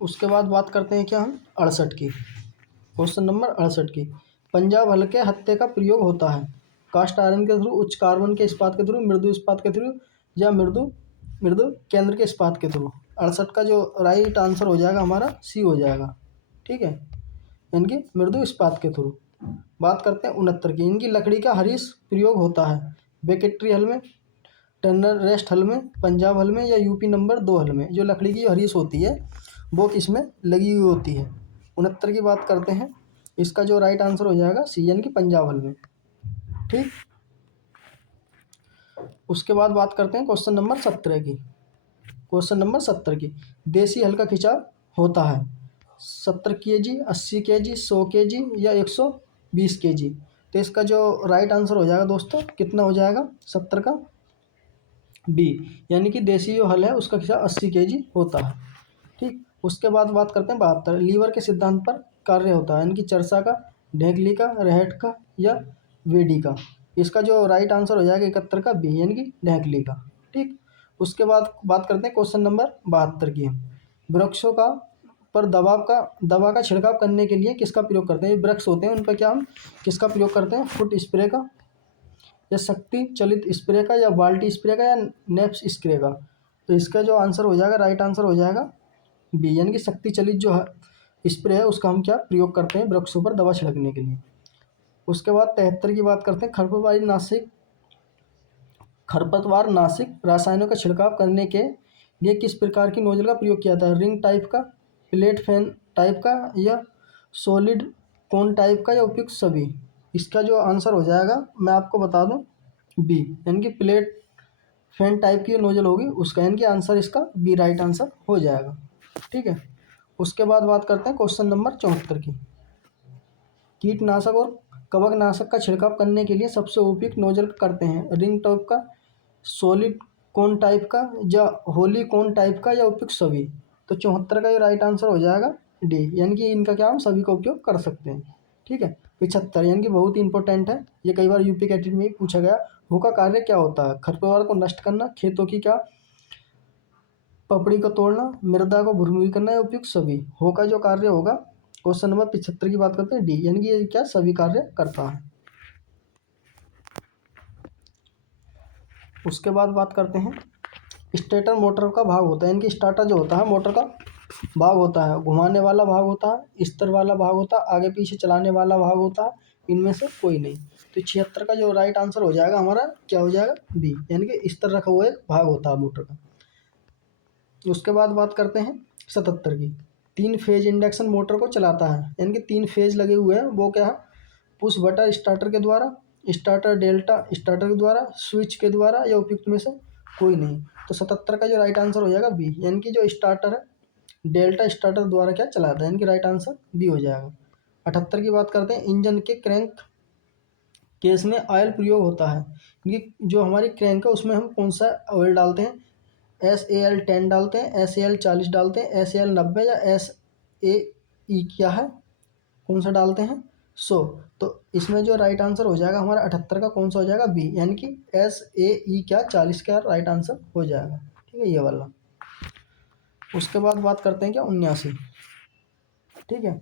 उसके बाद बात करते हैं क्या हम 68 की। क्वेश्चन नंबर 68 की। पंजाब हल्के हत्थे का प्रयोग होता है कास्ट आयरन के थ्रू, उच्च कार्बन के इस्पात के थ्रू, मृदु इस्पात के थ्रू, या मृदु मृदु केंद्र के इस्पात के थ्रू। 68 का जो राइट आंसर हो जाएगा हमारा सी हो जाएगा। ठीक है, इनकी मृदु इस्पात के थ्रू। बात करते हैं 69 की। इनकी लकड़ी का हरीश प्रयोग होता है बेकेट्री हल में, टर्नर रेस्ट हल में, पंजाब हल में, या यूपी नंबर 2 हल में। जो लकड़ी की हरीश होती है वो किसमें लगी हुई होती है? 69 की बात करते हैं। इसका जो राइट आंसर हो जाएगा सी, यानी कि पंजाब हल में। ठीक, उसके बाद बात करते हैं क्वेश्चन नंबर 17 की। क्वेश्चन नंबर 70 की। देसी हल का खिंचाव होता है 70 kg, 80 kg, 100 kg या 120 kg। तो इसका जो राइट आंसर हो जाएगा दोस्तों कितना हो जाएगा 70 का बी, यानी कि देसी जो हल है उसका खिंचाव 80 kg होता है। ठीक, उसके बाद बात करते हैं 72, लीवर के सिद्धांत पर कार्य होता है, यानी कि चरसा का, ढेगली का, रेहट का या वेडी का। इसका जो राइट आंसर हो जाएगा 71 का बी, यानी कि ढेगली का। ठीक। उसके बाद बात करते हैं क्वेश्चन नंबर 72 की। वृक्षों का पर दवा का छिड़काव करने के लिए किसका प्रयोग करते हैं? ये वृक्ष होते हैं, उन पर क्या हम किसका प्रयोग करते हैं? फुट स्प्रे का या शक्ति चलित स्प्रे का या बाल्टी स्प्रे का या नेप्स स्प्रे का। तो इसका जो आंसर हो जाएगा, राइट आंसर हो जाएगा बी, यानी कि शक्ति चलित जो है स्प्रे है उसका हम क्या प्रयोग करते हैं वृक्षों पर दवा छिड़कने के लिए। उसके बाद 73 की बात करते हैं, खरपतवार नाशक रसायनों का छिड़काव करने के लिए किस प्रकार की नोजल का प्रयोग किया जाता है? रिंग टाइप का, प्लेट फैन टाइप का या सॉलिड कोन टाइप का या उपयुक्त सभी। इसका जो आंसर हो जाएगा मैं आपको बता दूं बी, यानी कि प्लेट फैन टाइप की नोजल होगी उसका, यानी कि आंसर इसका बी राइट आंसर हो जाएगा। ठीक है। उसके बाद बात करते हैं क्वेश्चन नंबर 74 की। कीटनाशक और कवकनाशक का छिड़काव करने के लिए सबसे उपयुक्त नोजल करते हैं? रिंग टाइप का, सॉलिड कोन टाइप का या होली कोन टाइप का या उपयुक्त सभी। तो 74 का ये राइट आंसर हो जाएगा डी, यानी कि इनका क्या हम सभी का उपयोग कर सकते हैं। ठीक है। 75 यानी कि बहुत ही इंपॉर्टेंट है, ये कई बार यूपी कैटेगरी में पूछा गया। हु का कार्य क्या होता है? खरपतवार को नष्ट करना, खेतों की क्या पपड़ी को तोड़ना, मृदा को भुरभुरी करना या उपयुक्त सभी। हो का जो कार्य होगा क्वेश्चन नंबर 75 की बात करते हैं डी, यानी कि ये क्या सभी कार्य करता है। उसके बाद बात करते हैं स्टेटर मोटर का भाग होता है, यानी कि स्टार्टर जो होता है मोटर का भाग होता है, घुमाने वाला भाग होता है, स्तर वाला भाग होता है, आगे पीछे चलाने वाला भाग होता है, इनमें से कोई नहीं। तो 76 का जो राइट आंसर हो जाएगा हमारा क्या हो जाएगा बी, यानी कि स्तर रखा हुआ एक भाग होता है मोटर का। उसके बाद बात करते हैं 77 की। 3 फेज इंडक्शन मोटर को चलाता है, यानी कि 3 फेज लगे हुए हैं, वो क्या है? पुश बटन स्टार्टर के द्वारा, स्टार्टर डेल्टा स्टार्टर के द्वारा, स्विच के द्वारा या उपयुक्त में से कोई नहीं। तो 77 का जो राइट आंसर हो जाएगा बी, यानी कि जो स्टार्टर है डेल्टा स्टार्टर द्वारा क्या चलाता है, यानी कि राइट आंसर बी हो जाएगा। 78 की बात करते हैं, इंजन के क्रैंक केस में ऑयल प्रयोग होता है, ये जो हमारी क्रैंक है उसमें हम कौन सा ऑयल डालते हैं? SAL10 डालते हैं, SAL40 डालते हैं, SAL90 या SAE क्या है, कौन सा डालते हैं? 100। तो इसमें जो राइट आंसर हो जाएगा हमारा 78 का कौन सा हो जाएगा बी, यानी कि SAE क्या 40 का राइट आंसर हो जाएगा। ठीक है, ये वाला। उसके बाद बात करते हैं क्या 79। ठीक है।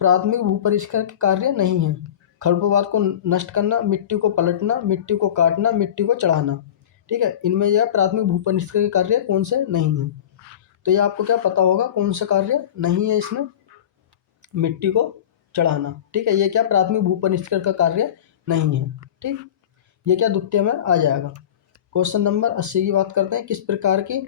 प्राथमिक भू परिष्कार के कार्य नहीं है? खरपतवार को नष्ट करना, मिट्टी को पलटना, मिट्टी को काटना, मिट्टी को चढ़ाना। ठीक है, इनमें यह प्राथमिक भू परिष्कार के कार्य कौन से नहीं है? तो ये आपको क्या पता होगा कौन सा कार्य नहीं है इसमें? मिट्टी को चढ़ाना। ठीक है, ये क्या प्राथमिक भू परिष्कार का कार्य नहीं है। ठीक, ये क्या द्वितीय में आ जाएगा। क्वेश्चन नंबर 80 की बात करते हैं, किस प्रकार की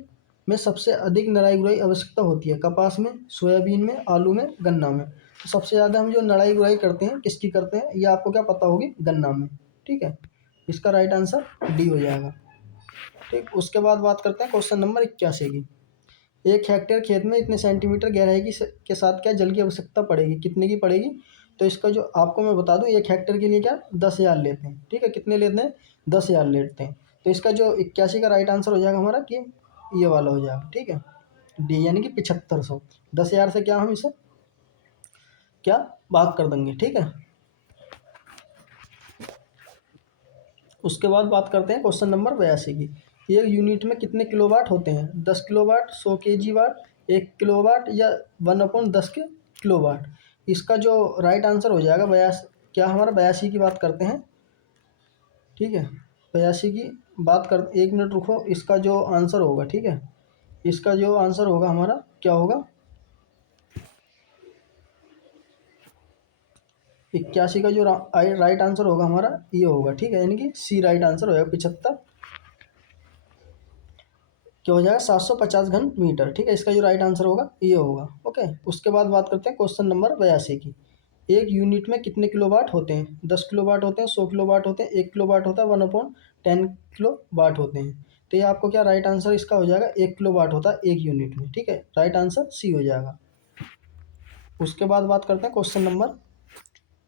में सबसे अधिक नड़ाई गुड़ाई आवश्यकता होती है? कपास में, सोयाबीन में, आलू में, गन्ना में। तो सबसे ज़्यादा हम जो नड़ाई गुड़ाई करते हैं किसकी करते हैं, ये आपको क्या पता होगी? गन्ना में। ठीक है, इसका राइट आंसर डी हो जाएगा। ठीक, उसके बाद बात करते हैं क्वेश्चन नंबर 81 की। 1 हेक्टेयर खेत में इतने सेंटीमीटर गहराई के साथ क्या जल की आवश्यकता पड़ेगी? कितने की पड़ेगी? तो इसका जो आपको मैं बता दूं 1 हेक्टेयर के लिए क्या 10,000 लेते हैं। ठीक है, कितने लेते हैं? 10,000 लेते हैं। तो इसका जो 81 का राइट आंसर हो जाएगा हमारा कि ये वाला हो जाएगा। ठीक है, डी, यानी कि 7500। 10,000 से क्या हम इसे क्या बात कर देंगे। ठीक है। उसके बाद बात करते हैं क्वेश्चन नंबर 82 की। एक यूनिट में कितने किलोवाट होते हैं? 10 किलोवाट, 100 kg वाट, 1 किलोवाट या 1/10 के किलोवाट। इसका जो राइट आंसर हो जाएगा क्या हमारा 82 की बात करते हैं। ठीक है, 82 की बात कर, 1 मिनट रुको, इसका जो आंसर होगा, ठीक है, इसका जो आंसर होगा हमारा क्या होगा? 81 का जो राइट आंसर होगा हमारा ये होगा। ठीक है, यानी कि सी राइट आंसर हो जाएगा। 75 क्या हो जाएगा? 750 घन मीटर। ठीक है, इसका जो राइट आंसर होगा ये होगा। ओके, उसके बाद बात करते हैं क्वेश्चन नंबर 82 की। एक यूनिट में कितने किलोवाट होते हैं? 10 किलोवाट होते हैं, 100 किलोवाट होते हैं, 1 किलोवाट होता है, 1/10 किलोवाट होते हैं। तो ये आपको क्या राइट आंसर इसका हो जाएगा? 1 किलोवाट होता है 1 यूनिट में। ठीक है, राइट आंसर सी हो जाएगा। उसके बाद बात करते हैं क्वेश्चन नंबर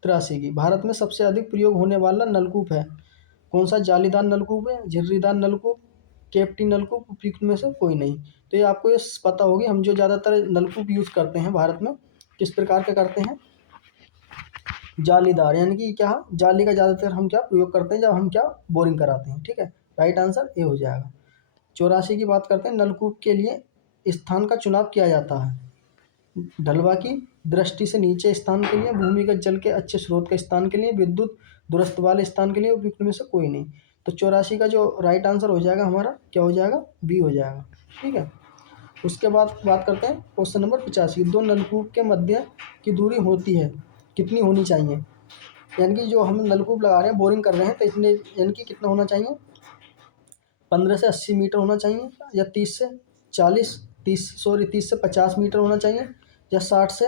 83 की। भारत में सबसे अधिक प्रयोग होने वाला नलकूप है? कौन सा? जालीदार नलकूप है, झिर्रीदार नलकूप, केवटी नलकूप उपयुक्त में से कोई नहीं। तो ये आपको ये पता होगी, हम जो ज़्यादातर नलकूप यूज़ करते हैं भारत में किस प्रकार के करते हैं, जालीदार, यानी कि क्या जाली का ज़्यादातर हम क्या प्रयोग करते हैं जब हम क्या बोरिंग कराते हैं। ठीक है, राइट आंसर ए हो जाएगा। 84 की बात करते हैं, नलकूप के लिए स्थान का चुनाव किया जाता है। ढलवा की दृष्टि से नीचे स्थान के लिए, भूमिगत जल के अच्छे स्रोत के स्थान के लिए, विद्युत दूरस्थ वाले स्थान के लिए उपयुक्त में से कोई नहीं। तो 84 का जो राइट आंसर हो जाएगा हमारा क्या हो जाएगा, बी हो जाएगा। ठीक है, उसके बाद बात करते हैं क्वेश्चन नंबर 85। दो नलकूप के मध्य की दूरी होती है कितनी होनी चाहिए, यानी कि जो हम नलकूप लगा रहे हैं, बोरिंग कर रहे हैं, तो इतने यानी कि कितना होना चाहिए, 15 से 80 मीटर होना चाहिए, या 30 से 40 30 से 50 मीटर होना चाहिए, या 60 से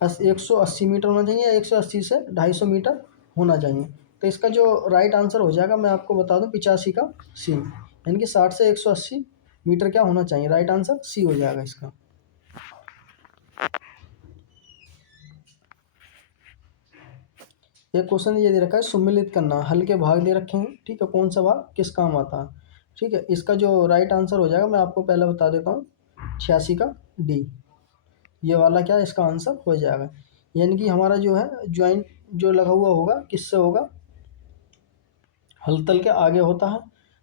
180 मीटर होना चाहिए, या 180 से 250 मीटर होना चाहिए। तो इसका जो राइट आंसर हो जाएगा मैं आपको बता दूं 85 का सी, यानी कि 60 से 180 मीटर क्या होना चाहिए, राइट आंसर सी हो जाएगा इसका। एक क्वेश्चन ये दे रखा है, सम्मिलित करना, हल के भाग दे रखे हैं। ठीक है, कौन सा भाग किस काम आता है। ठीक है, इसका जो राइट आंसर हो जाएगा मैं आपको पहले बता देता हूँ, 86 का डी, ये वाला क्या इसका आंसर हो जाएगा। यानी कि हमारा जो है ज्वाइंट जो लगा हुआ होगा किससे होगा, हलतल के आगे होता है।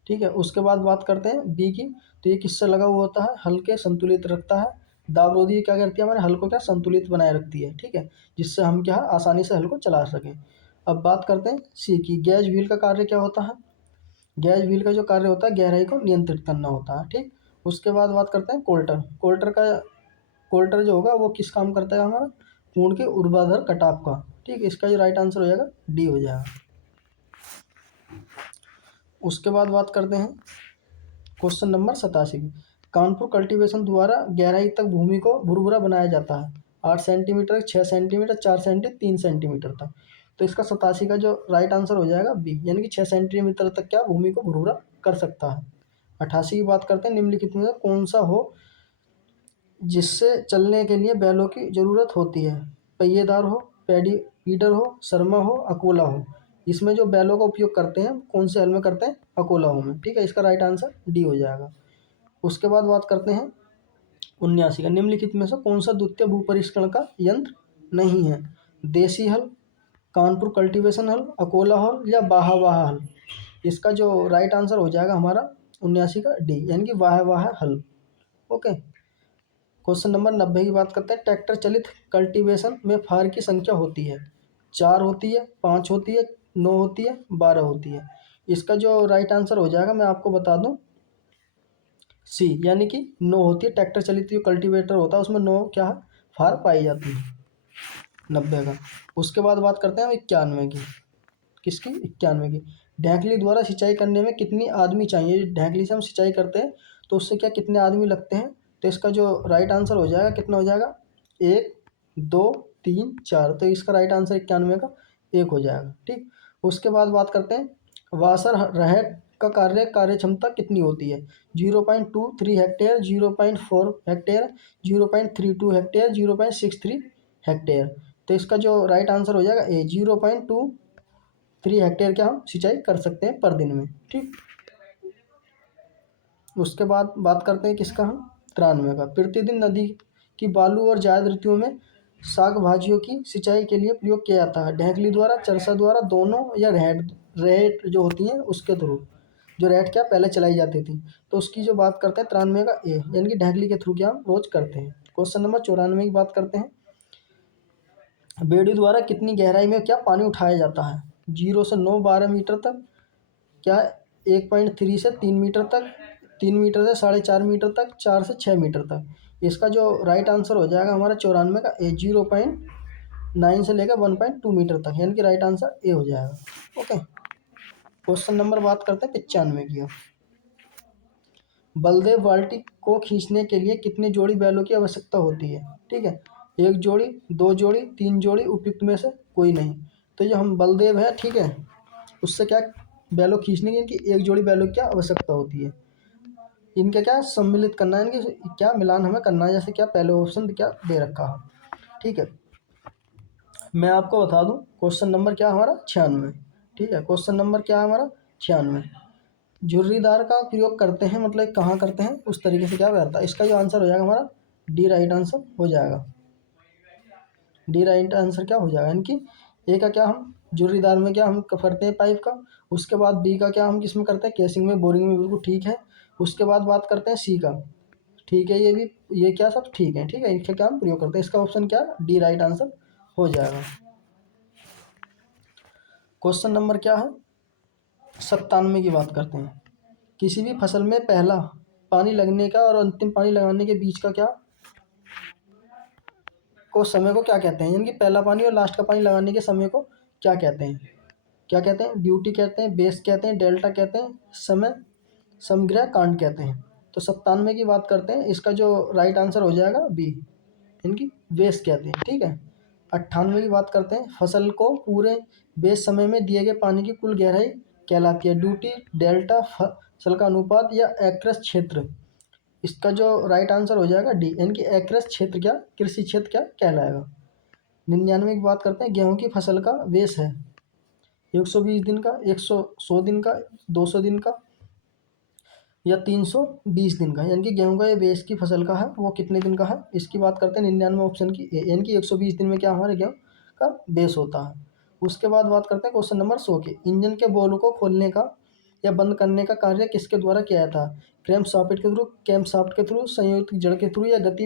ठीक है, उसके बाद बात करते हैं बी की, तो ये किससे लगा हुआ होता है, हल के संतुलित रखता है। दावरोधी क्या करती है, हमारे हल को क्या संतुलित बनाए रखती है। ठीक है, जिससे हम क्या आसानी से हल को चला सकें। अब बात करते हैं सी की, गैज व्हील का कार्य क्या होता है। गैज व्हील का जो कार्य होता है गहराई को नियंत्रित करना होता है। ठीक, उसके बाद बात करते हैं कोल्टर। कोल्टर जो होगा वो किस काम करता है, हमारा खून के ऊर्ध्वाधर कटाव का। ठीक, इसका जो राइट आंसर हो जाएगा डी हो जाएगा। उसके बाद बात करते हैं क्वेश्चन नंबर 87 की, कानपुर कल्टीवेशन द्वारा गहराई तक भूमि को भुरभुरा बनाया जाता है, 8 सेंटीमीटर, 6 सेंटीमीटर, 4 सेंटीमीटर, 3 सेंटीमीटर तक। तो इसका 87 का जो राइट आंसर हो जाएगा बी, यानी कि 6 सेंटीमीटर तक क्या भूमि को भुरभुरा कर सकता है। 88 की बात करते हैं, निम्नलिखित में से कौन सा हो जिससे चलने के लिए बैलों की जरूरत होती है, पहिएदार हो, पैडी फीडर हो, शर्मा हो, अकोला हो। इसमें जो बैलों का उपयोग करते हैं कौन से हल में करते हैं, अकोला हो में। ठीक है, इसका राइट आंसर डी हो जाएगा। उसके बाद बात करते हैं 79 का, निम्नलिखित में से कौन सा द्वितीय भूपरिष्करण का यंत्र नहीं है, देसी हल, कानपुर कल्टीवेशन हल, अकोला हल, या वाहा हल। इसका जो राइट आंसर हो जाएगा हमारा 79 का डी, यानी कि वाहा हल। ओके, क्वेश्चन नंबर 90 की बात करते हैं, ट्रैक्टर चलित कल्टीवेशन में फार की संख्या होती है, 4 होती है, 5 होती है, 9 होती है, 12 होती है। इसका जो राइट आंसर हो जाएगा मैं आपको बता दूं सी, यानी कि 9 होती है। ट्रैक्टर चलित जो कल्टीवेटर होता है उसमें 9 क्या है, फार पाई जाती है, 90 का। उसके बाद बात करते हैं 91 की, किसकी, 91 की, ढेंकली द्वारा सिंचाई करने में कितनी आदमी चाहिए। ढेंकली से हम सिंचाई करते हैं तो उससे क्या कितने आदमी लगते हैं। तो इसका जो राइट आंसर हो जाएगा कितना हो जाएगा, 1 2 3 4। तो इसका राइट आंसर 91 का 1 हो जाएगा। ठीक, उसके बाद बात करते हैं वासर रहट का कार्य क्षमता कितनी होती है, 0.23 हेक्टेयर, 0.4 हेक्टेयर, 0.32 हेक्टेयर, 0.63 हेक्टेयर। तो इसका जो राइट आंसर हो जाएगा ए, 0.23 हेक्टेयर क्या हम सिंचाई कर सकते हैं पर दिन में। ठीक, उसके बाद बात करते हैं किसका, हम 93 का, प्रतिदिन नदी की बालू और जायद ऋतुओं में साग भाजियों की सिंचाई के लिए प्रयोग किया जाता है, ढेंकली द्वारा, चरसा द्वारा, दोनों, या रेट रेट जो होती हैं उसके थ्रू। जो रेट क्या पहले चलाई जाती थी, तो उसकी जो बात करते हैं 93 का ए, यानी कि ढेंकली के थ्रू क्या हम रोज करते हैं। क्वेश्चन नंबर 94 की बात करते हैं, बेड़ी द्वारा कितनी गहराई में क्या पानी उठाया जाता है, 0 से 9 12 मीटर तक, क्या 1.3 से 3 मीटर तक, 3 मीटर से 4.5 मीटर तक, 4 से 6 मीटर तक। इसका जो राइट आंसर हो जाएगा हमारा 94 का ए, 0.9 से लेकर 1.2 मीटर तक, यानी कि राइट आंसर ए हो जाएगा। ओके, क्वेश्चन नंबर बात करते हैं 95 की। बलदेव बाल्टी को खींचने के लिए कितने जोड़ी बैलों की आवश्यकता होती है। ठीक है, 1 जोड़ी, 2 जोड़ी, 3 जोड़ी, उपयुक्त में से कोई नहीं। तो जो हम बलदेव है, ठीक है, उससे क्या बैलों खींचने की इनकी 1 जोड़ी बैलों की क्या आवश्यकता होती है। इनके क्या सम्मिलित करना है, इनकी क्या मिलान हमें करना है, जैसे क्या पहले ऑप्शन क्या दे रखा है। ठीक है, मैं आपको बता दूं क्वेश्चन नंबर क्या हमारा 96। ठीक है, क्वेश्चन नंबर क्या है हमारा 96। झुर्रीदार का प्रयोग करते हैं मतलब कहाँ करते हैं, उस तरीके से क्या करता है। इसका जो आंसर हो जाएगा हमारा डी राइट आंसर हो जाएगा। डी राइट आंसर क्या हो जाएगा, यानी कि ए का क्या हम झुर्रीदार में क्या हम करते हैं पाइप का। उसके बाद बी का क्या हम किस में करते हैं, केसिंग में, बोरिंग में, बिल्कुल ठीक है। उसके बाद बात करते हैं सी का, ठीक है, ये भी, ये क्या सब ठीक है, ठीक है, इसका क्या हम प्रयोग करते हैं। इसका ऑप्शन क्या, डी राइट आंसर हो जाएगा। क्वेश्चन नंबर क्या है 97 की बात करते हैं। किसी भी फसल में पहला पानी लगने का और अंतिम पानी लगाने के बीच का क्या को समय को क्या कहते हैं, यानी कि पहला पानी और लास्ट का पानी लगाने के समय को क्या कहते हैं। क्या कहते हैं, ड्यूटी कहते हैं, बेस कहते हैं, डेल्टा कहते हैं, समय, समग्र कांड कहते हैं। तो 97 की बात करते हैं, इसका जो राइट आंसर हो जाएगा बी, इनकी बेस कहते हैं, ठीक है। 98 की बात करते हैं, फसल को पूरे बेस समय में दिए गए पानी की कुल गहराई कहलाती है। ड्यूटी, डेल्टा, फसल का अनुपात या एक्रेस क्षेत्र। इसका जो राइट आंसर हो जाएगा डी, यानी कि एक्रेस क्षेत्र क्या, कृषि क्षेत्र क्या कहलाएगा। 99 की बात करते हैं, गेहूं की फसल का बेस है 120 दिन का, 100 दिन का, 200 दिन का या 320 दिन का, यानी कि गेहूं का ये बेस की फसल का है वो कितने दिन का है, इसकी बात करते हैं 99 ऑप्शन की, यानी कि 120 दिन में क्या हमारे गेहूं का बेस होता है। उसके बाद बात करते हैं क्वेश्चन नंबर 100 की। इंजन के बॉल को खोलने का या बंद करने का कार्य किसके द्वारा किया जाता है, क्रैंक सॉकेट के थ्रू, कैम शाफ्ट के थ्रू, संयुक्त जड़ के थ्रू या गति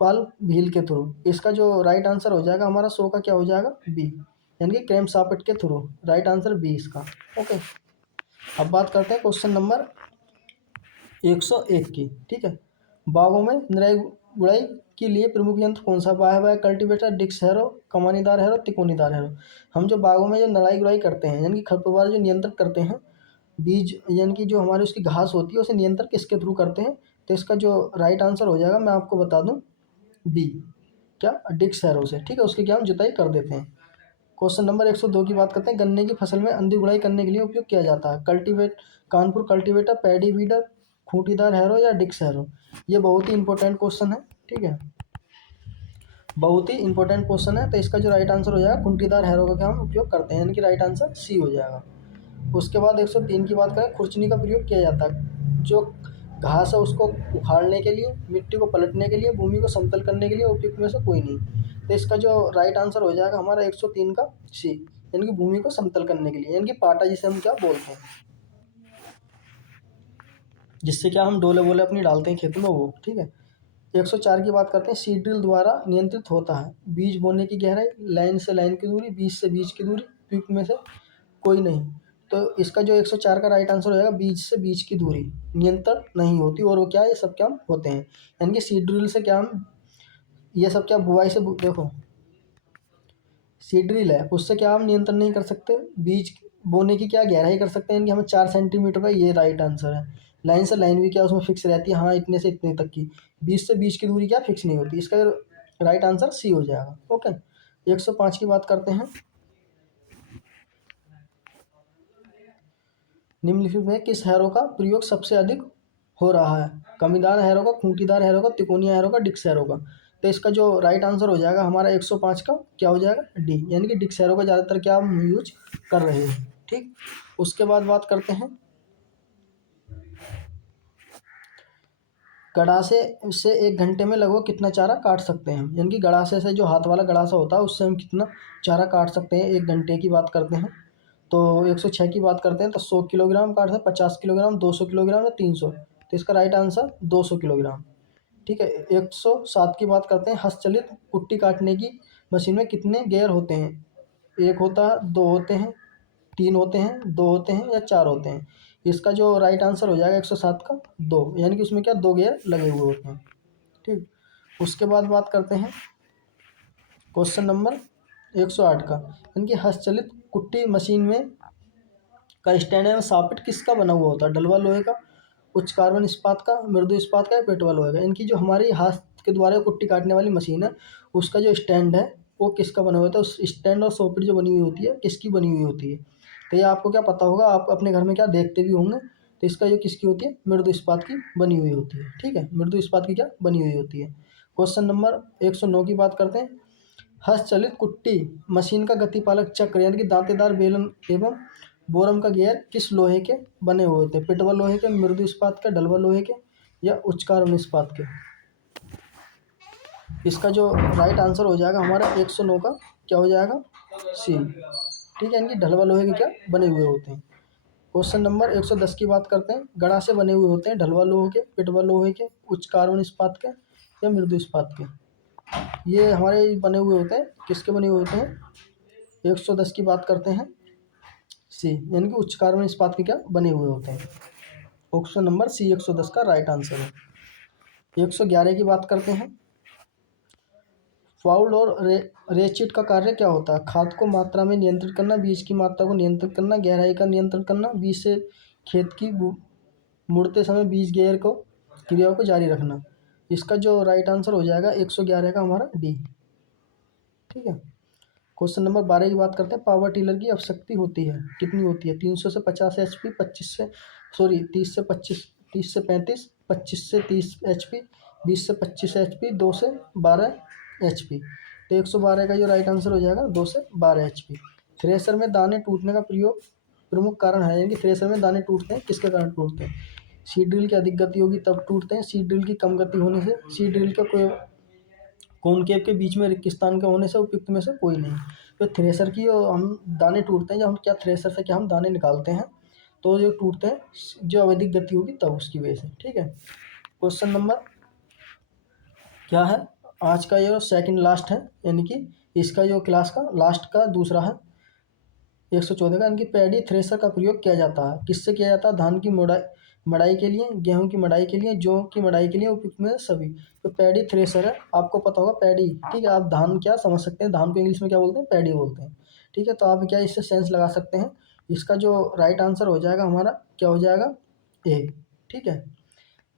पाल व्हील के थ्रू। इसका जो राइट आंसर हो जाएगा हमारा 100 का क्या हो जाएगा बी, यानी कि क्रैंक शाफ्ट के थ्रू, राइट आंसर बी इसका। ओके, अब बात करते हैं क्वेश्चन नंबर 101 की, ठीक है। बागों में निराई गुड़ाई के लिए प्रमुख यंत्र कौन सा, बाय कल्टीवेटर, डिक्स हैरो, कमानीदार हैरो, तिकोनीदार हैरो। हम जो बागों में जो निराई गुड़ाई करते हैं, यानी कि खरपतवार जो नियंत्रित करते हैं, बीज यानी कि जो हमारी उसकी घास होती है उसे नियंत्रण किसके थ्रू करते हैं। तो इसका जो राइट आंसर हो जाएगा मैं आपको बता दूं बी, क्या, डिक्स हैरो से, ठीक है, उसकी क्या हम जुताई कर देते हैं। क्वेश्चन नंबर 102 की बात करते हैं। गन्ने की फसल में अंधी गुड़ाई करने के लिए उपयोग किया जाता है कानपुर कल्टीवेटर, पैडी वीडर, खूंटीदार हैरो या डिक्स हैरो। ये बहुत ही इंपॉर्टेंट क्वेश्चन है, ठीक है, बहुत ही इंपॉर्टेंट क्वेश्चन है। तो इसका जो राइट आंसर हो जाएगा खूंटीदार हैरो का क्या हम उपयोग करते हैं, यानी कि राइट आंसर सी हो जाएगा। उसके बाद 103 की बात करें, खुरचनी का प्रयोग किया जाता है जो घास है उसको उखाड़ने के लिए, मिट्टी को पलटने के लिए, भूमि को समतल करने के लिए, उपयुक्त में से कोई नहीं। तो इसका जो राइट आंसर हो जाएगा हमारा 103 का सी, यानी कि भूमि को समतल करने के लिए, यानी कि पाटा जिसे हम क्या बोलते हैं, जिससे क्या हम डोले वोले अपनी डालते हैं खेत में वो, ठीक है। 104 की बात करते हैं। सीड ड्रिल द्वारा नियंत्रित होता है बीज बोने की गहराई, लाइन से लाइन की दूरी, बीज से बीज की दूरी, उपयुक्त में से कोई नहीं। तो इसका जो 104 का राइट आंसर हो जाएगा, बीज से बीज की दूरी नियंत्रण नहीं होती, और वो क्या है, ये सब क्या होते हैं, यानी कि सीड ड्रिल से क्या हम ये सब क्या बुआई से देखो सीड ड्रिल है उससे क्या हम नियंत्रण नहीं कर सकते, बीज बोने की क्या गहराई कर सकते हैं, यानी कि हमें 4 सेंटीमीटर का, ये राइट आंसर है। लाइन से लाइन भी क्या उसमें फिक्स रहती है, हाँ इतने से इतने तक की, बीज से बीज की दूरी क्या फिक्स नहीं होती, इसका राइट आंसर सी हो जाएगा। ओके, 105 की बात करते हैं। निम्नलिखित में किस हैरो का प्रयोग सबसे अधिक हो रहा है, कमीदार हैरो का, खूंटीदार हैरो का, तिकोनिया हैरो का, डिक्स हैरो का। तो इसका जो राइट आंसर हो जाएगा हमारा 105 का क्या हो जाएगा डी, यानी कि डिक्स हैरो का ज़्यादातर क्या हम यूज कर रहे हैं, ठीक। उसके बाद बात करते हैं गड़ासे से 1 घंटे में लगभग कितना चारा काट सकते हैं, यानी कि गड़ासे से जो हाथ वाला गड़ासा होता है उससे हम कितना चारा काट सकते हैं 1 घंटे की बात करते हैं। तो 106 की बात करते हैं, तो 100 किलोग्राम काट सकते हैं, 50 किलोग्राम, 200 किलोग्राम या 300। तो इसका राइट आंसर 200 किलोग्राम, ठीक है। 107 की बात करते हैं। हस्तचलित कुट्टी काटने की मशीन में कितने गेयर होते हैं, एक होता है, दो होते हैं, तीन होते हैं, दो होते हैं या चार होते हैं। इसका जो राइट आंसर हो जाएगा 107 का दो, यानी कि उसमें क्या दो गेयर लगे हुए होते हैं, ठीक। उसके बाद बात करते हैं क्वेश्चन नंबर 108 का, यानी कि हस्तचलित कुट्टी मशीन में का स्टैंड एवं सॉकेट किसका बना हुआ होता है, डलवा लोहे का, उच्च कार्बन इस्पात का, मृदु इस्पात का या पेटवा लोहे का। इनकी जो हमारी हाथ के द्वारा कुट्टी काटने वाली मशीन है उसका जो स्टैंड है वो किसका बना हुआ होता है, उस स्टैंड और सॉकेट जो बनी हुई होती है किसकी बनी हुई होती है। तो ये आपको क्या पता होगा, आप अपने घर में क्या देखते भी होंगे। तो इसका जो किसकी होती है, मृदु इस्पात की बनी हुई होती है, ठीक है, मृदु इस्पात की क्या बनी हुई होती है। क्वेश्चन नंबर 109 की बात करते हैं। हस्तचलित कुट्टी मशीन का गतिपालक चक्र, यानी कि दांतेदार बेलन एवं बोरम का गियर किस लोहे के बने हुए होते हैं? पिटवा लोहे के, मृदु इस्पात के, ढलवा लोहे के या उच्च कार्बन इस्पात के? इसका जो राइट आंसर हो जाएगा हमारा 109 का क्या हो जाएगा? सी। ठीक है, इनकी ढलवा लोहे के क्या बने हुए होते हैं। क्वेश्चन नंबर 110 की बात करते हैं। गड़ा से बने हुए होते हैं ढलवा लोहे के, पिटवा लोहे के, उच्च कार्बन इस्पात के या मृदु इस्पात के? ये हमारे बने हुए होते हैं, किसके बने हुए होते हैं? 110 की बात करते हैं, सी, यानी कि उच्च कार्बन इस्पात के क्या बने हुए होते हैं। ऑप्शन नंबर सी 110 का राइट आंसर है। 111 की बात करते हैं। फाउल और रेचिट का कार्य क्या होता है? खाद को मात्रा में नियंत्रित करना, बीज की मात्रा को नियंत्रित करना, गहराई का नियंत्रण करना, बीज से खेत की मुड़ते समय बीज गियर को क्रियाओं को जारी रखना। इसका जो राइट आंसर हो जाएगा 111 का हमारा डी। ठीक है, क्वेश्चन नंबर 12 की बात करते हैं। पावर टिलर की आवश्यकता होती है कितनी होती है? 300 से 50 HP, 30 से 25, 30 से 35, 25 से 30 HP, 20 से 25 HP, 2 से 12 HP। तो 112 का जो राइट आंसर हो जाएगा 2 से 12 HP। थ्रेसर में दाने टूटने का प्रमुख कारण है, यानी कि थ्रेसर में दाने टूटते हैं किसके कारण टूटते हैं? सीड ड्रिल की अधिक गति होगी तब टूटते हैं, सीड ड्रिल की कम गति होने से, सीड ड्रिल का कोई कॉनकेव के बीच में रिक्त स्थान के होने से, उपयुक्त में से कोई नहीं। तो थ्रेसर की हम दाने टूटते हैं जब हम क्या थ्रेसर से क्या हम दाने निकालते हैं, तो जो टूटते हैं जो अधिक गति होगी तब उसकी वजह से। ठीक है, क्वेश्चन नंबर क्या है आज का? ये सेकंड लास्ट है, यानी कि इसका जो क्लास का लास्ट का दूसरा है 114 का। इनकी पैडी थ्रेसर का प्रयोग किया जाता है, किससे किया जाता है? धान की मड़ाई के लिए, गेहूं की मड़ाई के लिए, जौ की मड़ाई के लिए, उपयुक्त में सभी। तो पैडी थ्रेसर है, आपको पता होगा पैडी। ठीक है, आप धान क्या समझ सकते हैं, धान को इंग्लिश में क्या बोलते हैं? पैडी बोलते हैं। ठीक है, तो आप क्या इससे सेंस लगा सकते हैं। इसका जो राइट आंसर हो जाएगा हमारा क्या हो जाएगा? ए। ठीक है,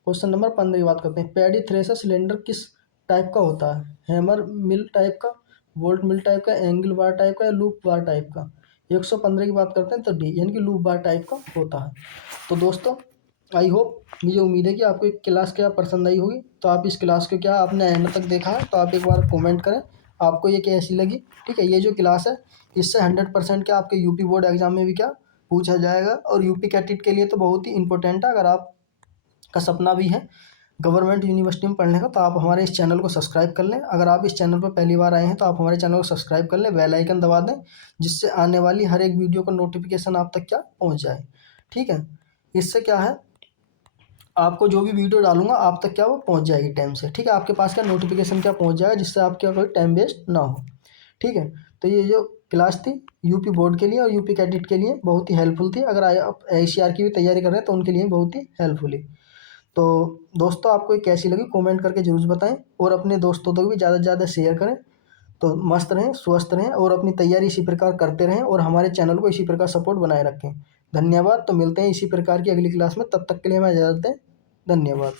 क्वेश्चन नंबर 15 की बात करते हैं। पैडी थ्रेसर सिलेंडर किस टाइप का होता है? हैमर मिल टाइप का, वोल्ट मिल टाइप का, एंगल बार टाइप का या लूप बार टाइप का? 115 की बात करते हैं तो डी, यानी कि लूप बार टाइप का होता है। तो दोस्तों आई होप, मुझे उम्मीद है कि आपको एक क्लास क्या पसंद आई होगी। तो आप इस क्लास को क्या आपने एंड तक देखा है तो आप एक बार कमेंट करें आपको ये कैसी लगी। ठीक है, ये जो क्लास है इससे 100% क्या आपके यूपी बोर्ड एग्जाम में भी क्या पूछा जाएगा, और यूपी कैटेट के लिए तो बहुत ही इंपॉर्टेंट है। अगर आप का सपना भी है गवर्नमेंट यूनिवर्सिटी में पढ़ने का तो आप हमारे इस चैनल को सब्सक्राइब कर लें। अगर आप इस चैनल पर पहली बार आए हैं तो आप हमारे चैनल को सब्सक्राइब कर लें, बेल आइकन दबा दें, जिससे आने वाली हर एक वीडियो का नोटिफिकेशन आप तक क्या पहुंच जाए। ठीक है, इससे क्या है आपको जो भी वीडियो डालूंगा आप तक क्या वो पहुंच जाएगी टाइम से। ठीक है, आपके पास क्या नोटिफिकेशन क्या पहुंच जाएगा, जिससे आपका कोई टाइम वेस्ट ना हो। ठीक है, तो ये जो क्लास थी यूपी बोर्ड के लिए और यूपी कैडेट के लिए बहुत ही हेल्पफुल थी। अगर आप ACR की भी तैयारी कर रहे हैं तो उनके लिए बहुत ही हेल्पफुल है। तो दोस्तों आपको ये कैसी लगी कमेंट करके जरूर बताएं, और अपने दोस्तों तक भी ज़्यादा से ज़्यादा शेयर करें। तो मस्त रहें, स्वस्थ रहें और अपनी तैयारी इसी प्रकार करते रहें, और हमारे चैनल को इसी प्रकार सपोर्ट बनाए रखें। धन्यवाद। तो मिलते हैं इसी प्रकार की अगली क्लास में, तब तक के लिए हमें इजाज़त दें। धन्यवाद।